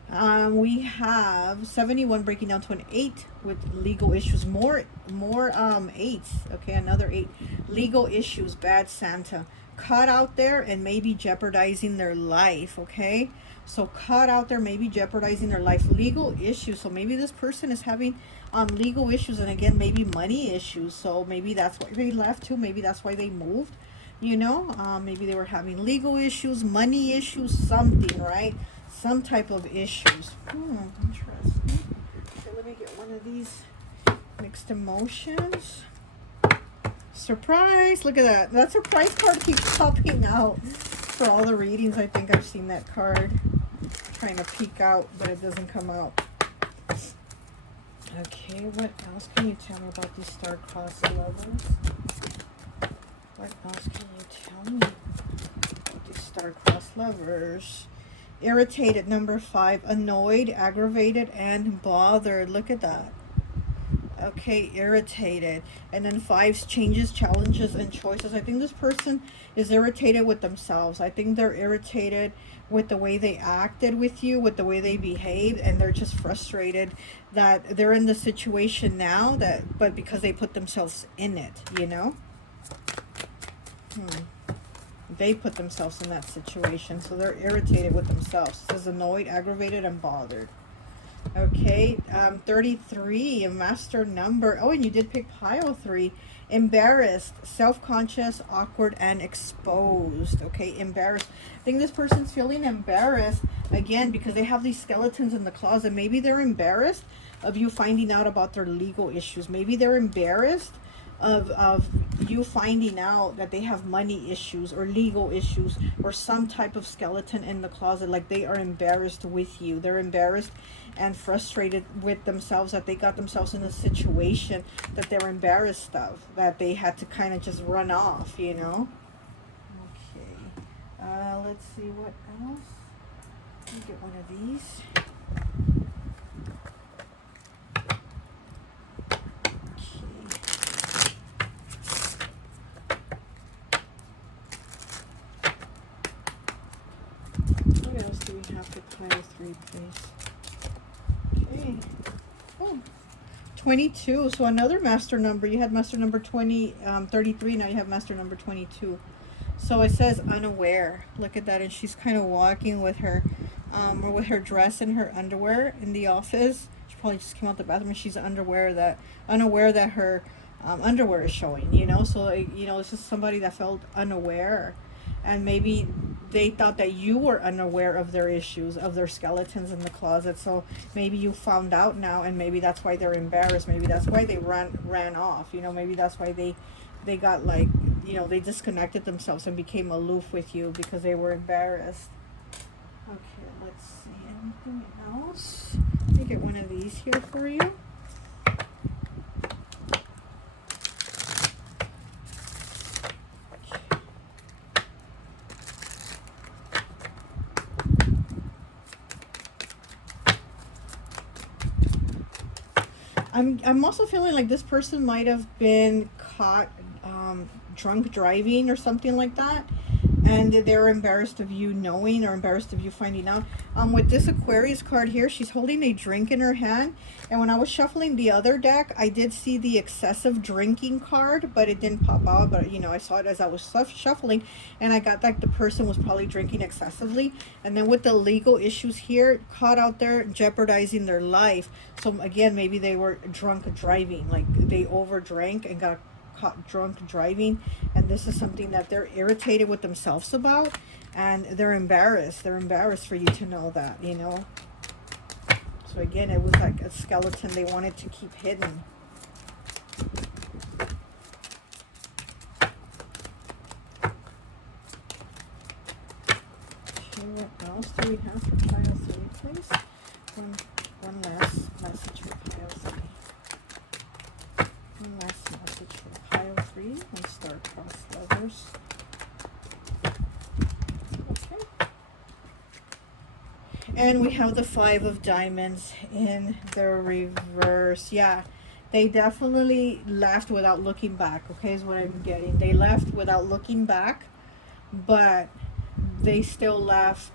We have 71 breaking down to an 8 with legal issues. More 8s. Okay, another 8. Legal issues, bad Santa. Caught out there and maybe jeopardizing their life, okay? So caught out there, maybe jeopardizing their life. Legal issues. So maybe this person is having legal issues, and again, maybe money issues. So maybe that's why they left too. Maybe that's why they moved. Maybe they were having legal issues, money issues, something, right? Some type of issues. Interesting. Okay, let me get one of these mixed emotions. Surprise! Look at that. That surprise card keeps popping out for all the readings. I think I've seen that card. I'm trying to peek out, but it doesn't come out. Okay, what else can you tell me about these star-crossed lovers? What else can you tell me about these star-crossed lovers? Irritated, number 5. Annoyed, aggravated, and bothered. Look at that. Okay, irritated. And then 5's changes, challenges, and choices. I think this person is irritated with themselves. I think they're irritated with the way they acted with you, with the way they behaved, and they're just frustrated that they're in the situation now, but because they put themselves in it, They put themselves in that situation, so they're irritated with themselves. It says annoyed, aggravated, and bothered. Okay, 33, a master number. Oh, and you did pick pile 3. Embarrassed, self-conscious, awkward, and exposed. Okay, embarrassed. I think this person's feeling embarrassed, again, because they have these skeletons in the closet. Maybe they're embarrassed of you finding out about their legal issues. Maybe they're embarrassed of you finding out that they have money issues or legal issues or some type of skeleton in the closet. Like, they are embarrassed with you. They're embarrassed and frustrated with themselves that they got themselves in a situation that they're embarrassed of, that they had to kind of just run off, Okay, let's see what else. Let me get one of these. What else do we have for pile 3, please? Okay. Oh, 22. So another master number. You had master number 33. Now you have master number 22. So it says unaware. Look at that. And she's kind of walking with her, or with her dress and her underwear in the office. She probably just came out the bathroom and she's unaware that her underwear is showing. You know, so you know, this is somebody that felt unaware, and maybe they thought that you were unaware of their issues, of their skeletons in the closet. So maybe you found out now, and maybe that's why they're embarrassed. Maybe that's why they ran off. You know, maybe that's why they got, like, you know, they disconnected themselves and became aloof with you because they were embarrassed. Okay, let's see, anything else? Let me get one of these here for you. I'm also feeling like this person might have been caught drunk driving or something like that, and they're embarrassed of you knowing or embarrassed of you finding out. With this Aquarius card here, she's holding a drink in her hand, and when I was shuffling the other deck, I did see the excessive drinking card, but it didn't pop out. But you know, I saw it as I was shuffling, and I got like the person was probably drinking excessively. And then with the legal issues here, caught out there jeopardizing their life. So again, maybe they were drunk driving, like they overdrank and got caught drunk driving, and this is something that they're irritated with themselves about, and they're embarrassed for you to know that, you know. So again, it was like a skeleton they wanted to keep hidden. Okay, what else do we have for pile 3, please? One last message for pile 3. One last message for pile 3 and star-crossed lovers. Okay. And we have the 5 of diamonds in the reverse. Yeah, they definitely left without looking back, okay, is what I'm getting. They left without looking back, but they still left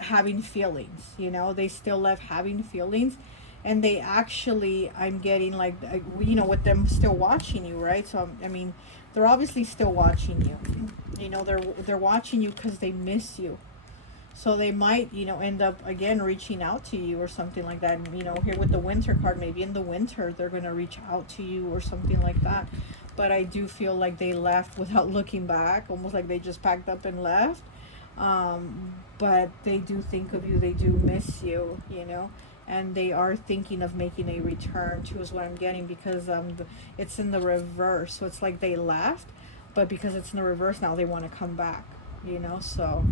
having feelings, you know. They still left having feelings. And they actually, I'm getting like, you know, with them still watching you, right? So I mean, they're obviously still watching you. You know, they're watching you because they miss you. So they might, you know, end up again reaching out to you or something like that. And, you know, here with the winter card, maybe in the winter they're gonna reach out to you or something like that. But I do feel like they left without looking back, almost like they just packed up and left. But they do think of you. They do miss you, you know. And they are thinking of making a return too, is what I'm getting, because it's in the reverse. So it's like they left, but because it's in the reverse now, they want to come back, you know. So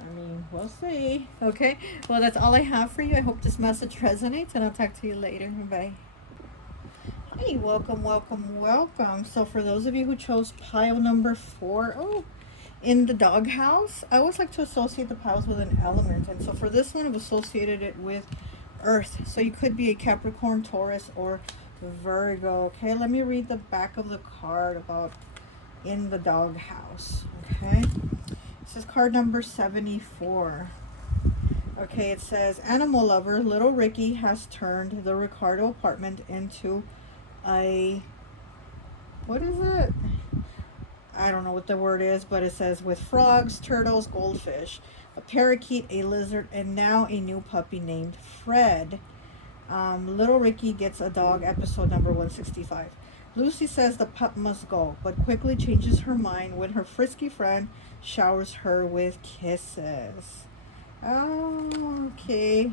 I mean, we'll see. Okay, well, that's all I have for you. I hope this message resonates, and I'll talk to you later. Bye. Hi, welcome, welcome, welcome. So for those of you who chose pile number 4, oh, in the doghouse, I always like to associate the piles with an element, and so for this one, I've associated it with Earth. So you could be a Capricorn, Taurus, or Virgo. Okay, let me read the back of the card about in the doghouse. Okay, this is card number 74. Okay, it says, animal lover, little Ricky has turned the Ricardo apartment into a, what is it? I don't know what the word is, but it says with frogs, turtles, goldfish, a parakeet, a lizard, and now a new puppy named Fred. Little Ricky gets a dog, episode number 165. Lucy says the pup must go, but quickly changes her mind when her frisky friend showers her with kisses. Oh, okay.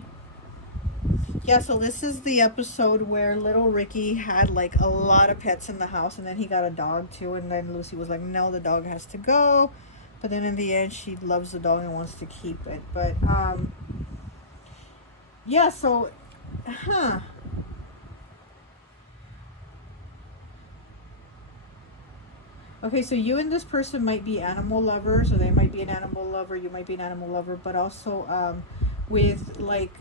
Yeah, so this is the episode where little Ricky had like a lot of pets in the house, and then he got a dog too, and then Lucy was like, no, the dog has to go. But then in the end, she loves the dog and wants to keep it. But yeah, so okay, so you and this person might be animal lovers, or they might be an animal lover, you might be an animal lover, but also with like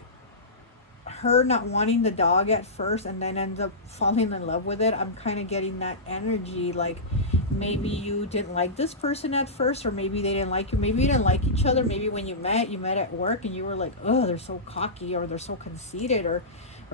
her not wanting the dog at first and then ends up falling in love with it. I'm kind of getting that energy, like maybe you didn't like this person at first, or maybe they didn't like you, maybe you didn't like each other, maybe when you met at work and you were like, oh, they're so cocky, or they're so conceited, or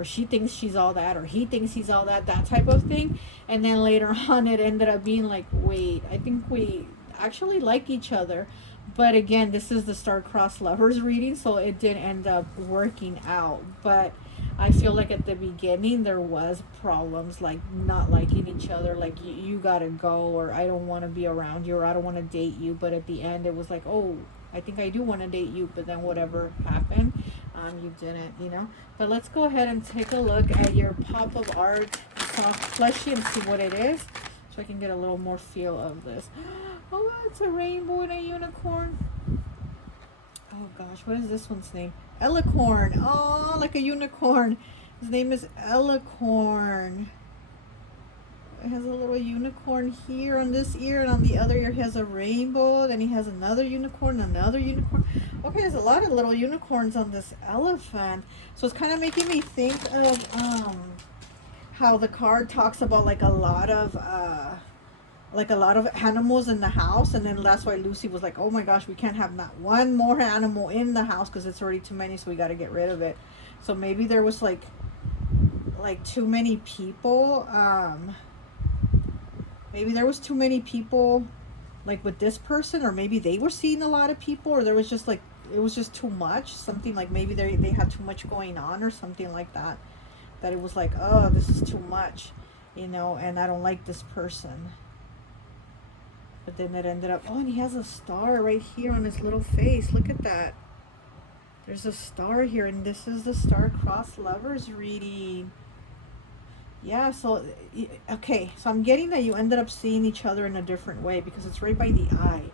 she thinks she's all that, or he thinks he's all that, that type of thing. And then later on it ended up being like, wait, I think we actually like each other. But again, this is the star-crossed lovers reading, so it didn't end up working out. But I feel like at the beginning there was problems, like not liking each other, like you gotta go, or I don't want to be around you, or I don't want to date you. But at the end it was like, oh, I think I do want to date you. But then whatever happened, you didn't, you know. But let's go ahead and take a look at your pop of art soft plushie and see what it is, so I can get a little more feel of this. Oh, it's a rainbow and a unicorn. Oh gosh, what is this one's name? Elicorn. Oh, like a unicorn. His name is Elicorn. It has a little unicorn here on this ear, and on the other ear he has a rainbow. Then he has another unicorn, another unicorn. Okay, there's a lot of little unicorns on this elephant. So it's kind of making me think of how the card talks about like a lot of animals in the house, and then that's why Lucy was like, oh my gosh, we can't have not one more animal in the house because it's already too many, so we got to get rid of it. So maybe there was like too many people, maybe there was too many people like with this person, or maybe they were seeing a lot of people, or there was just like, it was just too much, something like maybe they had too much going on or something like that, that it was like, oh, this is too much, you know, and I don't like this person. But then it ended up, oh, and he has a star right here on his little face. Look at that. There's a star here, and this is the star-crossed lovers reading. Yeah, so, okay, so I'm getting that you ended up seeing each other in a different way because it's right by the eye.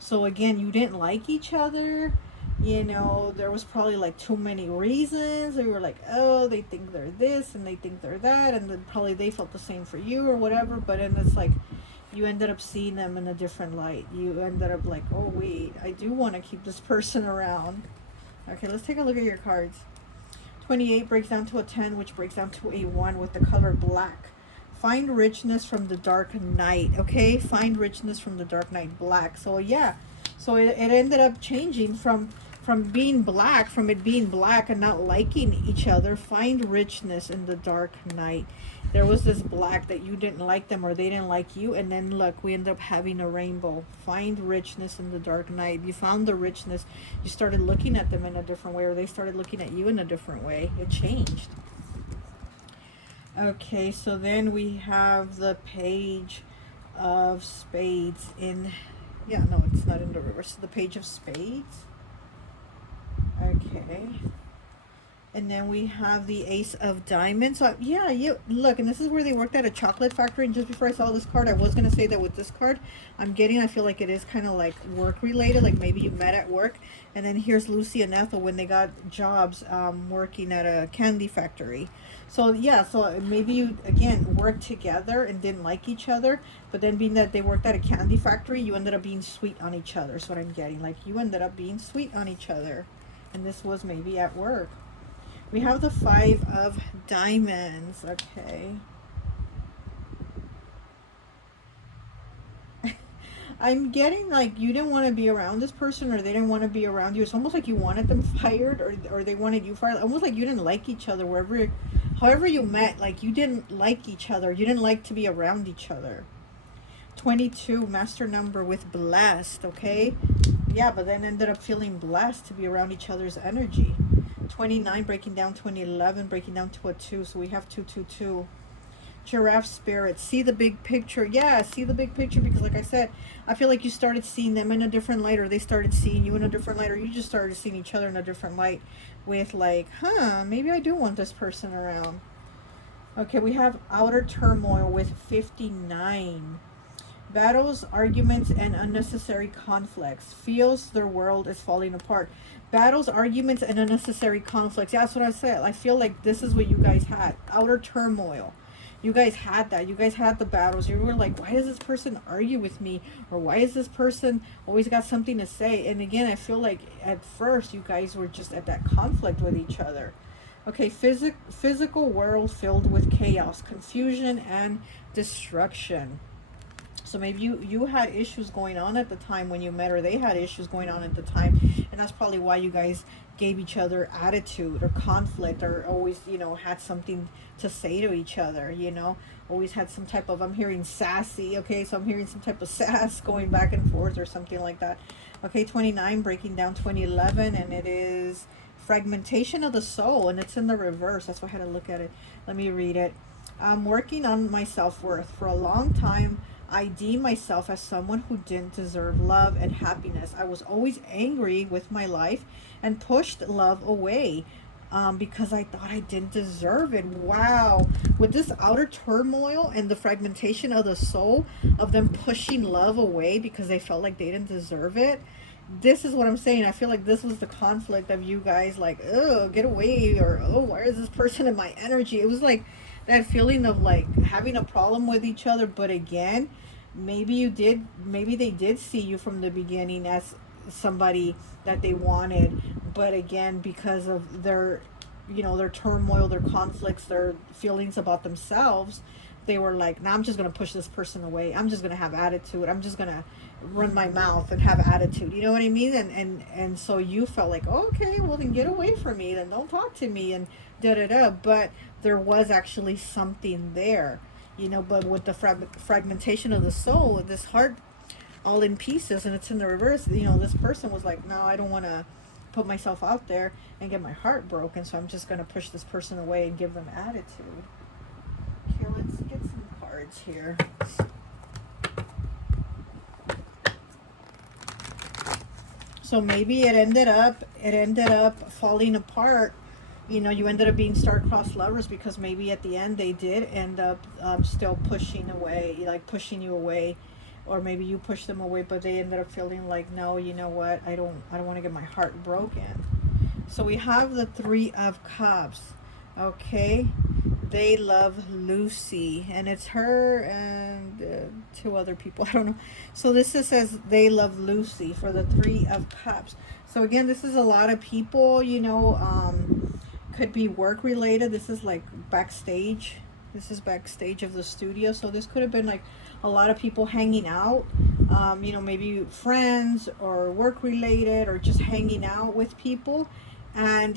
So again, you didn't like each other. You know, there was probably like too many reasons. They were like, oh, they think they're this and they think they're that, and then probably they felt the same for you or whatever. But then it's like, you ended up seeing them in a different light. You ended up like, oh wait, I do want to keep this person around. Okay, let's take a look at your cards. 28 breaks down to a 10, which breaks down to a 1 with the color black. Find richness from the dark night. Okay, find richness from the dark night, black. So yeah, so it ended up changing from being black, from it being black and not liking each other. Find richness in the dark night. There was this black that you didn't like them, or they didn't like you, and then look, we end up having a rainbow. Find richness in the dark night. You found the richness. You started looking at them in a different way, or they started looking at you in a different way. It changed. Okay, so then we have the page of spades in, yeah, no, it's not in the reverse. The page of spades. Okay. And then we have the ace of diamonds. So yeah, you look, and this is where they worked at a chocolate factory. And just before I saw this card, I was going to say that with this card, I feel like it is kind of like work related, like maybe you met at work. And then here's Lucy and Ethel when they got jobs working at a candy factory. So yeah, so maybe you again worked together and didn't like each other, but then being that they worked at a candy factory, you ended up being sweet on each other. That's what I'm getting. Like you ended up being sweet on each other, and this was maybe at work. We have the 5 of diamonds. Okay. I'm getting like you didn't want to be around this person, or they didn't want to be around you. It's almost like you wanted them fired, or they wanted you fired. Almost like you didn't like each other however you met. Like you didn't like each other. You didn't like to be around each other. 22, master number with blessed. Okay. Yeah, but then ended up feeling blessed to be around each other's energy. 29 breaking down to an 11, breaking down to a 2. So we have 222. Giraffe spirit. See the big picture. Yeah, see the big picture, because like I said, I feel like you started seeing them in a different light, or they started seeing you in a different light, or you just started seeing each other in a different light with like, maybe I do want this person around. Okay, we have outer turmoil with 59. Battles, arguments, and unnecessary conflicts. Feels their world is falling apart. Battles, arguments, and unnecessary conflicts. Yeah, that's what I said. I feel like this is what you guys had. Outer turmoil. You guys had that. You guys had the battles. You were like, why does this person argue with me? Or why is this person always got something to say? And again, I feel like at first you guys were just at that conflict with each other. Okay, physical world filled with chaos, confusion, and destruction. So maybe you had issues going on at the time when you met, or they had issues going on at the time, and that's probably why you guys gave each other attitude or conflict, or always, you know, had something to say to each other, you know, always had some type of, I'm hearing sassy, okay, so I'm hearing some type of sass going back and forth or something like that. Okay, 29, breaking down 2011, and it is fragmentation of the soul, and it's in the reverse. That's why I had to look at it. Let me read it. I'm working on my self-worth. For a long time, I deemed myself as someone who didn't deserve love and happiness. I was always angry with my life and pushed love away because I thought I didn't deserve it. Wow. With this outer turmoil and the fragmentation of the soul, of them pushing love away because they felt like they didn't deserve it, this is what I'm saying. I feel like this was the conflict of you guys, like, oh, get away, or oh, why is this person in my energy? It was like that feeling of like having a problem with each other. But again, maybe they did see you from the beginning as somebody that they wanted, but again, because of their, you know, their turmoil, their conflicts, their feelings about themselves, they were like, nah, I'm just gonna push this person away. I'm just gonna have attitude. I'm just gonna run my mouth and have attitude. You know what I mean? And so you felt like, oh, okay, well then get away from me. Then don't talk to me and da da da. But there was actually something there, you know. But with the fragmentation of the soul, with this heart all in pieces, and it's in the reverse. You know, this person was like, no, I don't want to put myself out there and get my heart broken. So I'm just gonna push this person away and give them attitude. Okay, let's get some cards here. So maybe it ended up falling apart. You know, you ended up being star-crossed lovers because maybe at the end they did end up still pushing away, like pushing you away, or maybe you pushed them away, but they ended up feeling like, no, you know what, I don't want to get my heart broken. So we have the Three of Cups. Okay, they love Lucy, and it's her and two other people, I don't know. So this is, says they love Lucy for the Three of Cups. So again, this is a lot of people, you know, could be work related. This is like backstage. This is backstage of the studio. So this could have been like a lot of people hanging out, you know, maybe friends or work related, or just hanging out with people. And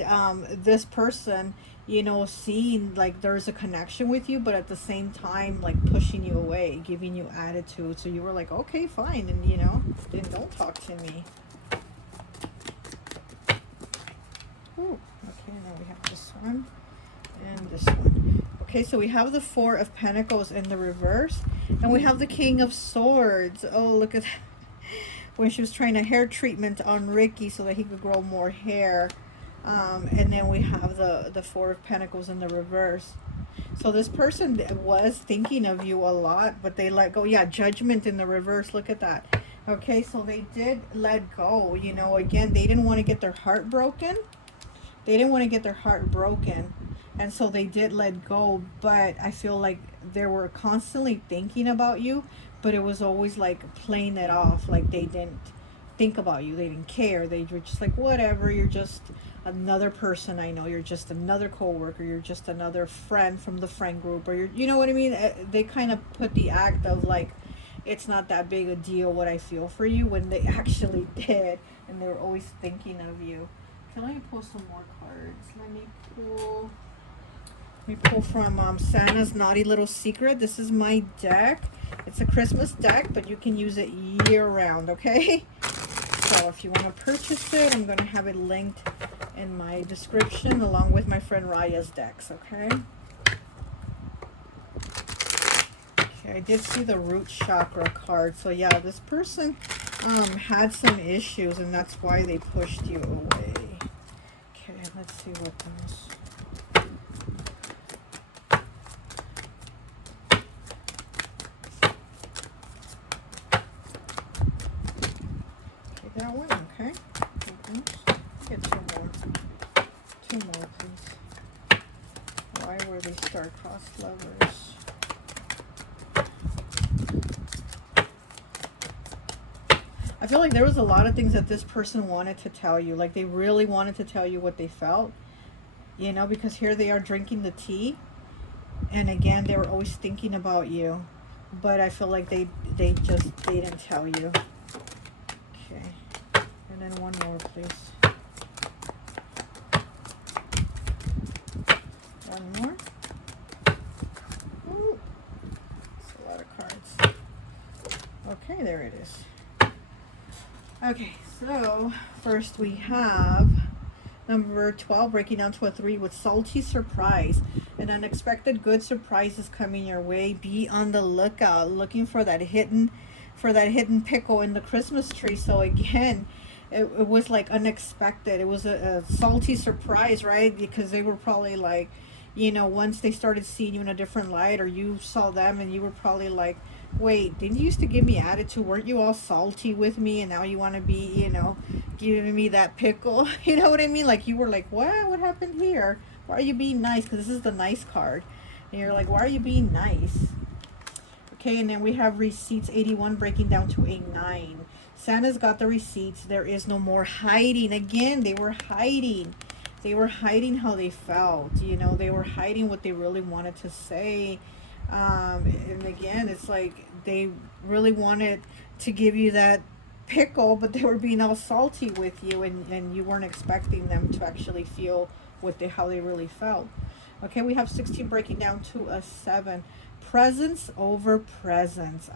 this person, you know, seeing like there's a connection with you, but at the same time like pushing you away, giving you attitude. So you were like, okay, fine, and you know, then don't talk to me. Ooh, okay, now we have this one and this one. Okay, so we have the Four of Pentacles in the reverse, and we have the King of Swords. Oh, look at that. When she was trying a hair treatment on Ricky so that he could grow more hair. And then we have the Four of Pentacles in the reverse. So this person was thinking of you a lot, but they let go. Yeah, Judgment in the reverse. Look at that. Okay, so they did let go. You know, again, they didn't want to get their heart broken. They didn't want to get their heart broken. And so they did let go. But I feel like they were constantly thinking about you, but it was always like playing it off. Like they didn't think about you. They didn't care. They were just like, whatever, you're just another person I know. You're just another coworker. You're just another friend from the friend group, or you're, you know what I mean? They kind of put the act of like, it's not that big a deal what I feel for you, when they actually did, and they were always thinking of you. Okay, let me pull some more cards. Let me pull from Santa's Naughty Little Secret. This is my deck. It's a Christmas deck, but you can use it year round, okay? So if you want to purchase it, I'm going to have it linked in my description along with my friend Raya's decks, okay? Okay, I did see the root chakra card. So yeah, this person had some issues, and that's why they pushed you away. Okay, let's see what else. Okay, that one, okay. Get two more. Two more, please. Why were they star-crossed lovers? feel like there was a lot of things that this person wanted to tell you. Like they really wanted to tell you what they felt, you know, because here they are drinking the tea. And again, they were always thinking about you. But I feel like they didn't tell you. Okay. And then one more, please. One more. Ooh. That's a lot of cards. Okay, there it is. Okay, so first we have number 12, breaking down to a 3 with salty surprise. An unexpected good surprise is coming your way. Be on the lookout, looking for that hidden pickle in the Christmas tree. So again, it was like unexpected. It was a salty surprise, right? Because they were probably like, you know, once they started seeing you in a different light, or you saw them and you were probably like, wait, didn't you used to give me attitude? Weren't you all salty with me? And now you want to be, you know, giving me that pickle? You know what I mean? Like you were like, what happened here? Why are you being nice? Because this is the nice card. And you're like, why are you being nice? Okay, and then we have receipts 81 breaking down to a 9. Santa's got the receipts. There is no more hiding. Again, they were hiding. They were hiding how they felt. You know, they were hiding what they really wanted to say. And again, it's like they really wanted to give you that pickle, but they were being all salty with you, and you weren't expecting them to actually feel how they really felt. Okay, we have 16 breaking down to a 7. Presence over presence.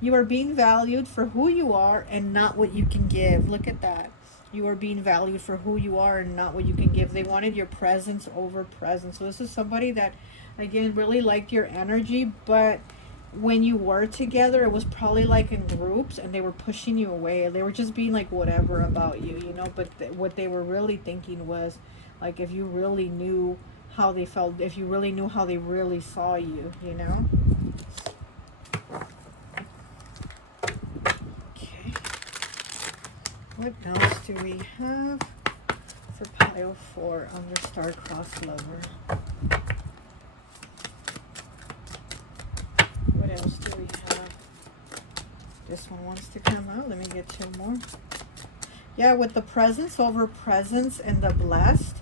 You are being valued for who you are and not what you can give. Look at that. You are being valued for who you are and not what you can give. They wanted your presence over presence. So this is somebody that, again, really liked your energy, but when you were together, it was probably like in groups, and they were pushing you away. They were just being like whatever about you, you know, but what they were really thinking was, like, if you really knew how they felt, if you really knew how they really saw you, you know. Okay. What else do we have for pile 4 under star-crossed lover? What else do we have? This one wants to come out. Let me get 2 more. Yeah, with the presence over presence and the blessed,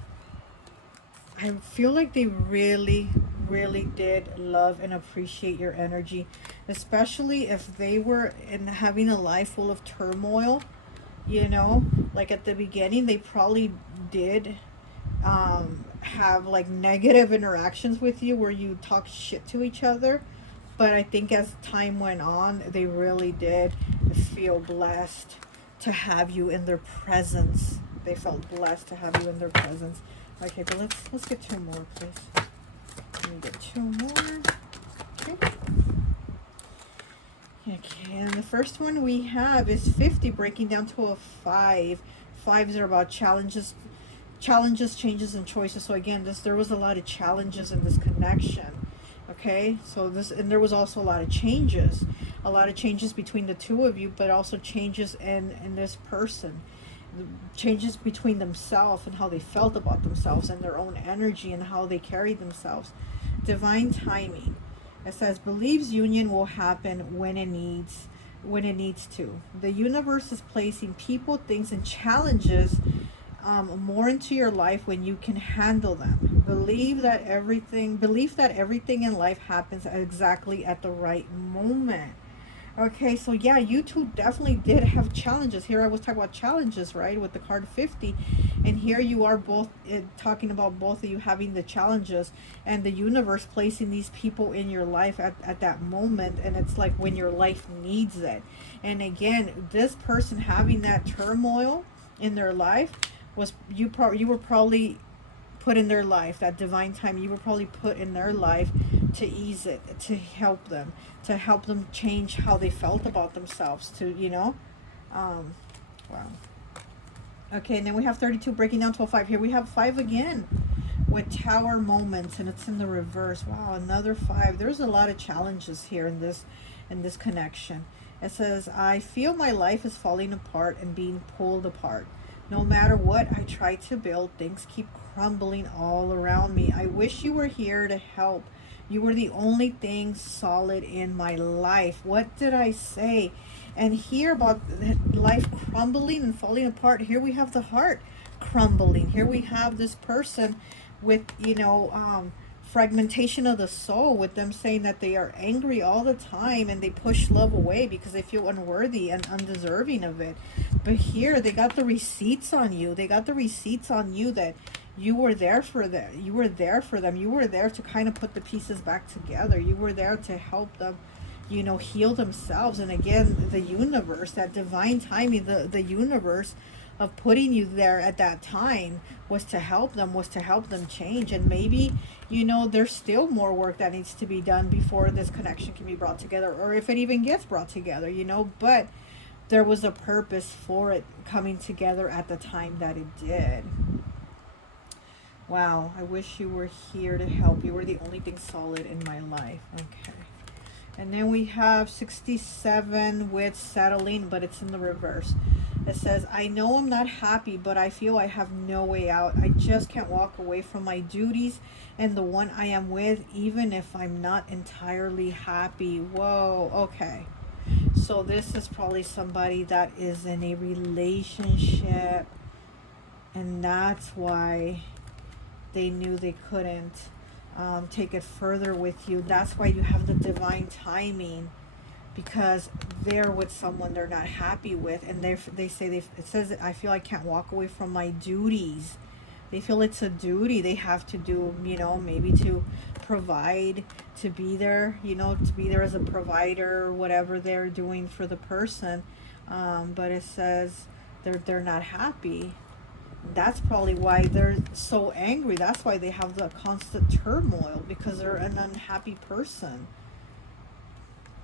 I feel like they really, really did love and appreciate your energy, especially if they were having a life full of turmoil, you know, like at the beginning, they probably did have like negative interactions with you where you talk shit to each other. But I think as time went on, they really did feel blessed to have you in their presence. They felt blessed to have you in their presence. Okay, but let's get 2 more, please. Let me get 2 more. Okay. Okay, and the first one we have is 50, breaking down to a 5. 5s are about challenges, changes, and choices. So again, there was a lot of challenges in this connection. Okay, so and there was also a lot of changes between the 2 of you, but also changes in this person, changes between themselves and how they felt about themselves and their own energy and how they carried themselves. Divine timing. It says believes union will happen when it needs to. The universe is placing people, things, and challenges more into your life when you can handle them. Belief that everything in life happens exactly at the right moment. Okay, so yeah, you two definitely did have challenges. Here I was talking about challenges, right, with the card 50. And here you are both talking about both of you having the challenges and the universe placing these people in your life at that moment. And it's like when your life needs it. And again, this person having that turmoil in their life was you were probably put in their life, that divine time, you were probably put in their life to ease it, to help them change how they felt about themselves, to, you know, wow. Okay, and then we have 32 breaking down to a 5. Here we have 5 again with tower moments, and it's in the reverse. Wow, another 5. There's a lot of challenges here in this connection. It says, I feel my life is falling apart and being pulled apart. No matter what I try to build, things keep crumbling all around me. I wish you were here to help. You were the only thing solid in my life. What did I say? And here about life crumbling and falling apart, here we have the heart crumbling. Here we have this person with, you know, fragmentation of the soul, with them saying that they are angry all the time and they push love away because they feel unworthy and undeserving of it. But here they got the receipts on you. They got the receipts on you that you were there for them. You were there for them. You were there to kind of put the pieces back together. You were there to help them, you know, heal themselves. And again, the universe, that divine timing, the universe of putting you there at that time was to help them change. And maybe, you know, there's still more work that needs to be done before this connection can be brought together, or if it even gets brought together, you know. But there was a purpose for it coming together at the time that it did. Wow, I wish you were here to help. You were the only thing solid in my life. Okay. And then we have 67 with settling, but it's in the reverse. It says, I know I'm not happy, but I feel I have no way out. I just can't walk away from my duties and the one I am with, even if I'm not entirely happy. Whoa, okay. So this is probably somebody that is in a relationship, and that's why they knew they couldn't take it further with you. That's why you have the divine timing, because they're with someone they're not happy with, and they say it says, I feel I can't walk away from my duties. They feel it's a duty they have to do, you know, maybe to provide, to be there, you know, to be there as a provider, whatever they're doing for the person. But it says they're not happy. That's probably why they're so angry. That's why they have the constant turmoil, because they're an unhappy person.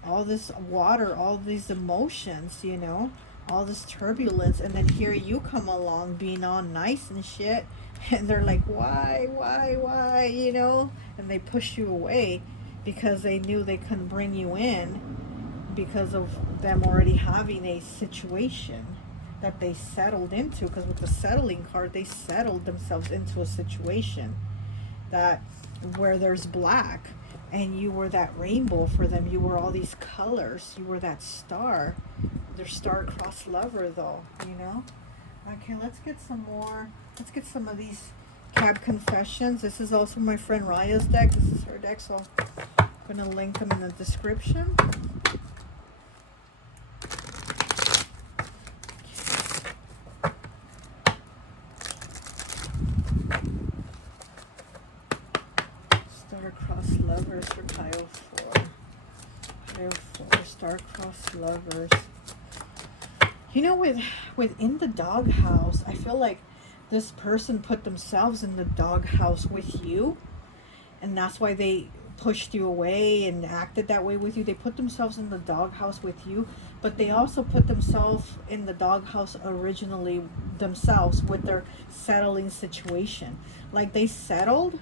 All this water, all these emotions, you know, all this turbulence, and then here you come along being all nice and shit, and they're like, why, you know, and they push you away because they knew they couldn't bring you in because of them already having a situation that they settled into. Because with the settling card, they settled themselves into a situation that where there's black, and you were that rainbow for them. You were all these colors. You were that star. They're star-crossed lover, though, you know. Okay, let's get some more. Let's get some of these cab confessions. This is also my friend Raya's deck. This is her deck, so I'm going to link them in the description. Star-crossed lovers for pile 4. Pile 4, star-crossed lovers. You know, within the doghouse, I feel like this person put themselves in the doghouse with you, and that's why they pushed you away and acted that way with you. They put themselves in the doghouse with you, but they also put themselves in the doghouse originally themselves with their settling situation. Like, they settled,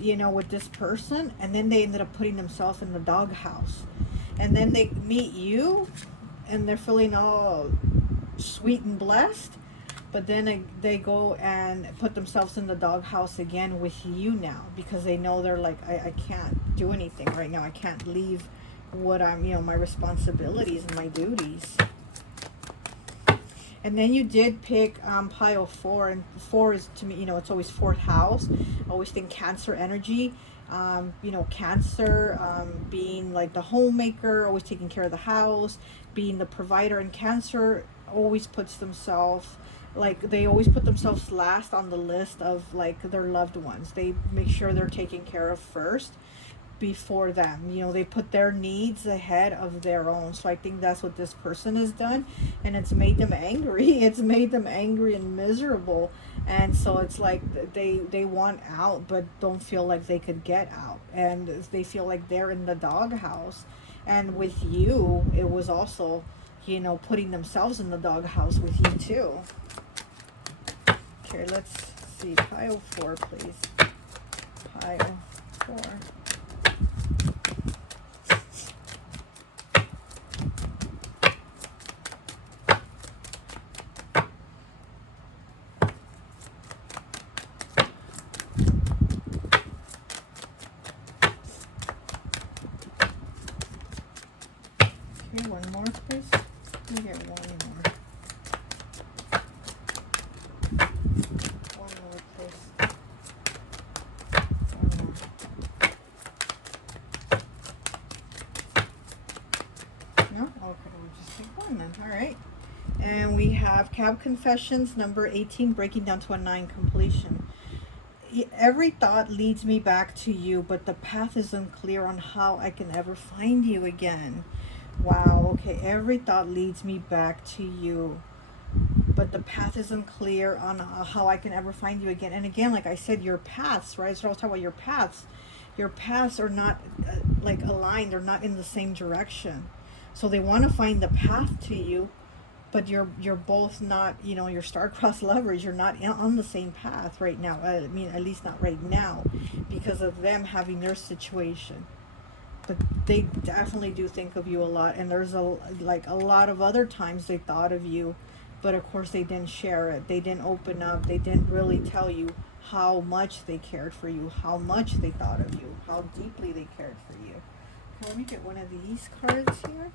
you know, with this person, and then they ended up putting themselves in the doghouse, and then they meet you and they're feeling all sweet and blessed, but then they go and put themselves in the doghouse again with you now, because they know they're like, I can't do anything right now. I can't leave what I'm, you know, my responsibilities and my duties. And then you did pick pile 4, and 4 is, to me, you know, it's always 4th house. I always think Cancer energy. You know, Cancer being like the homemaker, always taking care of the house, being the provider, and Cancer always puts themselves, like, they always put themselves last on the list of like their loved ones. They make sure they're taken care of first before them. You know, they put their needs ahead of their own. So I think that's what this person has done, and it's made them angry. It's made them angry and miserable, and so it's like they want out but don't feel like they could get out, and they feel like they're in the doghouse. And with you, it was also, you know, putting themselves in the doghouse with you too. Okay, let's see, pile 4, please. Pile 4. Okay, one more, please. Let me get one more. One more, please. One more. No? Okay, we'll just take one then. All right. And we have Cab Confessions, number 18, breaking down to a 9, completion. Every thought leads me back to you, but the path is unclear on how I can ever find you again. Wow, okay, every thought leads me back to you, but the path is unclear on how I can ever find you again. And again, like I said, your paths, right? So I was talking about your paths. Your paths are not like aligned, they're not in the same direction. So they want to find the path to you, but you're both not, you know, your star-crossed lovers, you're not on the same path right now. I mean, at least not right now, because of them having their situation. But they definitely do think of you a lot, and there's a lot of other times they thought of you, but of course they didn't share it. They didn't open up. They didn't really tell you how much they cared for you, how much they thought of you, how deeply they cared for you. Let me get one of these cards here.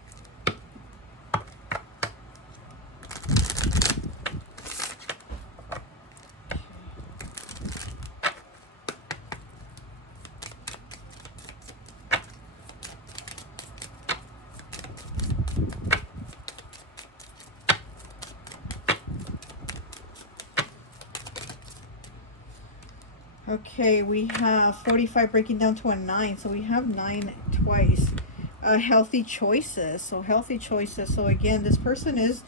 Okay, we have 45 breaking down to a 9, so we have 9 twice. Healthy choices, so healthy choices. So again, this person is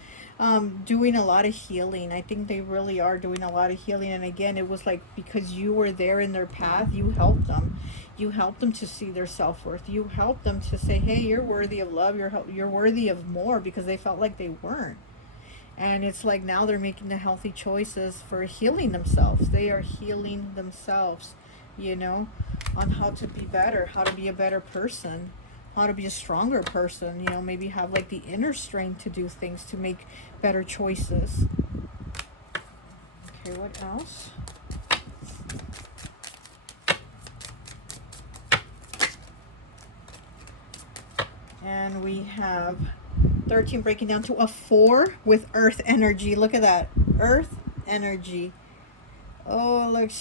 doing a lot of healing. I think they really are doing a lot of healing. And again, it was like because you were there in their path, you helped them. You helped them to see their self-worth. You helped them to say, hey, you're worthy of love. You're worthy of more, because they felt like they weren't. And it's like now they're making the healthy choices for healing themselves. They are healing themselves, you know, on how to be better, how to be a better person, how to be a stronger person, you know, maybe have like the inner strength to do things, to make better choices. Okay, what else? And we have 13 breaking down to a 4 with earth energy. Look at that. Earth energy. Oh, look.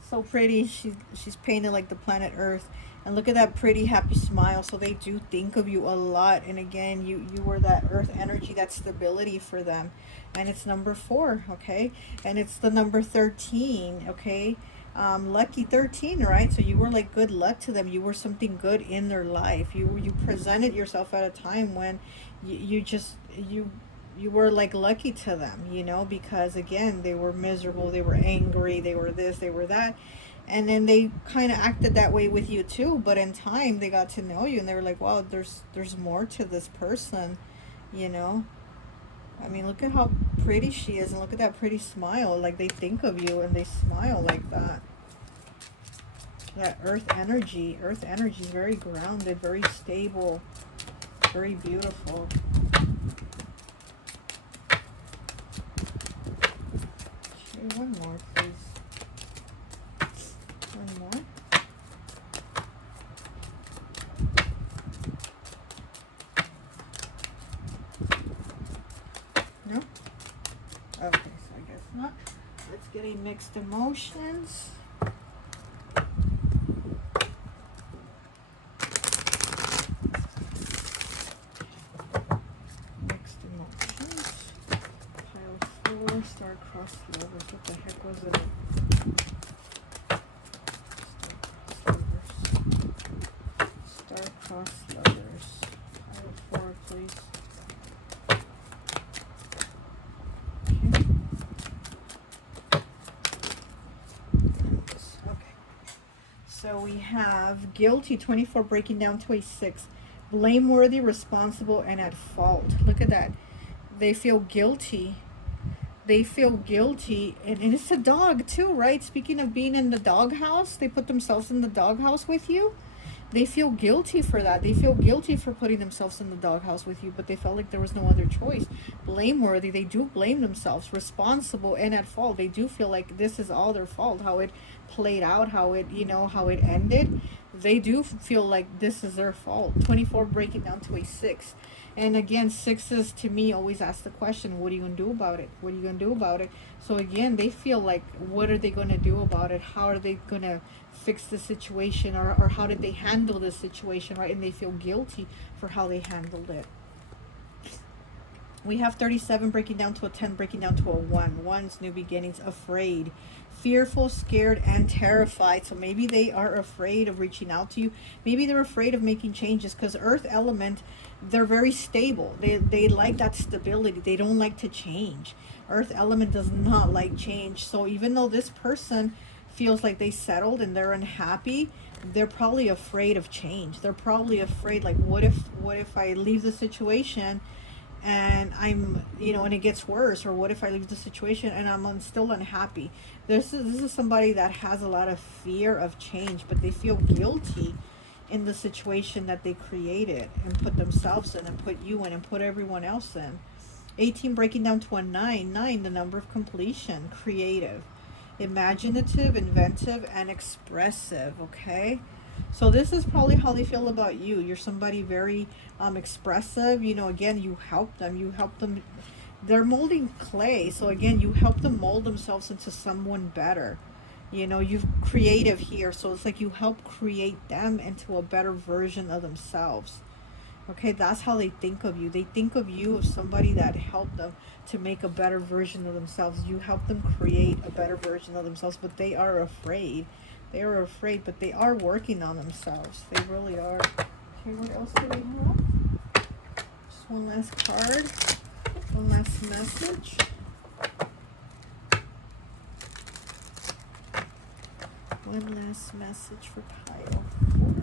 So pretty. She's painted like the planet Earth. And look at that pretty, happy smile. So they do think of you a lot. And again, you were that earth energy, that stability for them. And it's number 4, okay? And it's the number 13, okay? Lucky 13, right? So you were like good luck to them. You were something good in their life. You presented yourself at a time when you were like lucky to them, you know, because again, they were miserable, they were angry, they were this, they were that. And then they kind of acted that way with you too, but in time they got to know you and they were like, wow, there's more to this person, you know. I mean, look at how pretty she is, and look at that pretty smile. Like, they think of you and they smile like that. That earth energy is very grounded, very stable, very beautiful. Okay, one more, please. One more. No? Okay, so I guess not. Let's get a mixed emotions. Mixed emotions. Pile 4, star-crossed lovers. What the heck was it? Star-crossed lovers. Pile 4, please. So we have guilty, 24, breaking down to a 6. Blameworthy, responsible, and at fault. Look at that. They feel guilty. They feel guilty. And it's a dog too, right? Speaking of being in the doghouse, they put themselves in the doghouse with you. They feel guilty for that. They feel guilty for putting themselves in the doghouse with you, but they felt like there was no other choice. Blameworthy, they do blame themselves. Responsible and at fault, they do feel like this is all their fault, how it played out, how it, you know, how it ended. they do feel like this is their fault. 24 breaking down to a 6. And again, sixes to me always ask the question, what are you going to do about it? What are you going to do about it? So again, they feel like, what are they going to do about it? How are they going to fix the situation? Or how did they handle the situation, right? And they feel guilty for how they handled it. We have 37 breaking down to a 10, breaking down to a 1. One's new beginnings, afraid, fearful, scared, and terrified. So maybe they are afraid of reaching out to you. Maybe they're afraid of making changes, because earth element, they're very stable. They like that stability. They don't like to change. Earth element does not like change. So even though this person feels like they settled and they're unhappy, they're probably afraid of change. They're probably afraid, like, what if I leave the situation and I'm, and it gets worse, or what if I leave the situation and I'm still unhappy? This is somebody that has a lot of fear of change, but they feel guilty in the situation that they created and put themselves in and put you in and put everyone else in. 18 breaking down to a 9. 9, the number of completion, creative, imaginative, inventive, and expressive. Okay, so this is probably how they feel about you. You're somebody very expressive. Again, you help them. They're molding clay, so again, you help them mold themselves into someone better. You've creative here, so it's like you help create them into a better version of themselves. Okay, that's how they think of you. They think of you as somebody that helped them to make a better version of themselves. You help them create a better version of themselves, but they are afraid. They are afraid, but they are working on themselves. They really are. Okay, what else do we have? Just one last card. One last message. One last message for pile 4.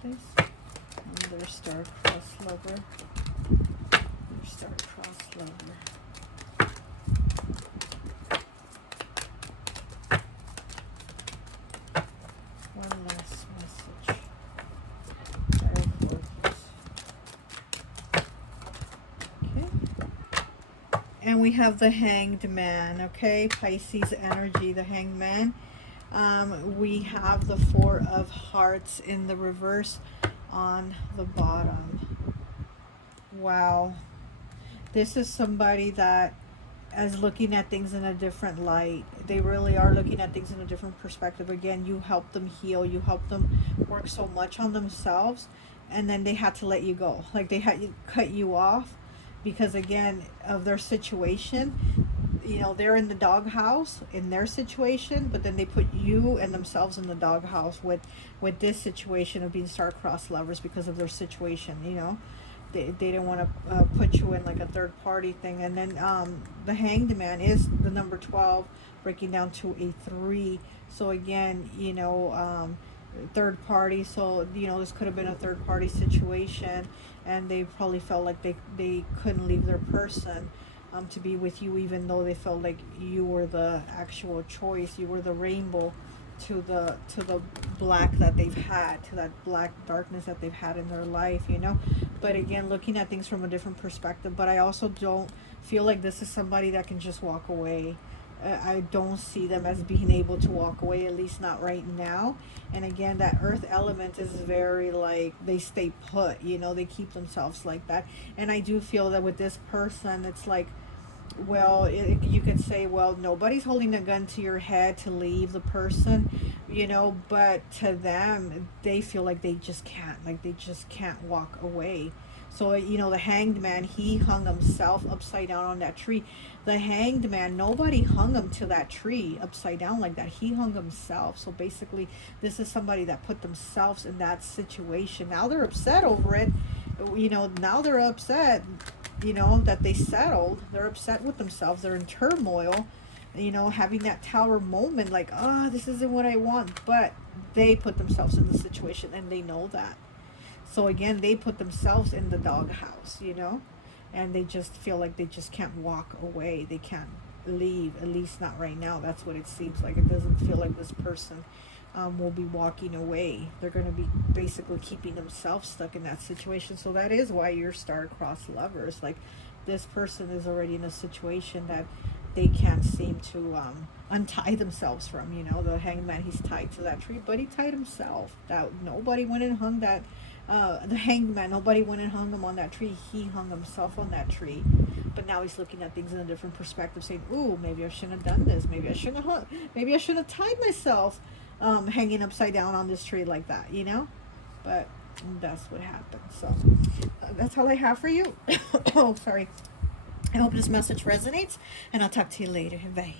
Please. Another star-crossed lover. Another star-crossed lover. One last message. Okay. And we have the Hanged Man. Okay, Pisces energy, the Hanged Man. We have the 4 of Hearts in the reverse on the bottom. Wow. This is somebody that is looking at things in a different light. They really are looking at things in a different perspective. Again, you help them heal. You help them work so much on themselves, and then they had to let you go. Like, they had to cut you off because, again, of their situation. They're in the doghouse in their situation, but then they put you and themselves in the doghouse with this situation of being star-crossed lovers because of their situation. They didn't want to put you in like a third party thing. And then the Hanged Man is the number 12, breaking down to a 3. So again, third party. So this could have been a third party situation, and they probably felt like they couldn't leave their person to be with you, even though they felt like you were the actual choice. You were the rainbow to the black that they've had, to that black darkness that they've had in their life. But again, looking at things from a different perspective. But I also don't feel like this is somebody that can just walk away. I don't see them as being able to walk away, at least not right now. And again, that earth element is very like, they stay put, they keep themselves like that. And I do feel that with this person, it's like, well, you could say, well, nobody's holding a gun to your head to leave the person, but to them, they feel like they just can't walk away. So, the Hanged Man, he hung himself upside down on that tree. The Hanged Man, nobody hung him to that tree upside down like that. He hung himself. So basically, this is somebody that put themselves in that situation. Now they're upset over it. Now they're upset, that they settled. They're upset with themselves. They're in turmoil, having that tower moment, like, this isn't what I want. But they put themselves in the situation, and they know that. So again, they put themselves in the doghouse, and they just feel like they just can't walk away. They can't leave, at least not right now. That's what it seems like. It doesn't feel like this person will be walking away. They're going to be basically keeping themselves stuck in that situation. So that is why you're star-crossed lovers. Like, this person is already in a situation that they can't seem to untie themselves from. You know, the hangman, he's tied to that tree, but he tied himself. That nobody went and hung that. The hangman, nobody went and hung him on that tree. He hung himself on that tree. But now he's looking at things in a different perspective, saying, "Ooh, maybe I shouldn't have done this. Maybe I shouldn't have. Maybe I should have tied myself, hanging upside down on this tree like that." You know, but that's what happened. So that's all I have for you. Oh, sorry. I hope this message resonates, and I'll talk to you later. Bye.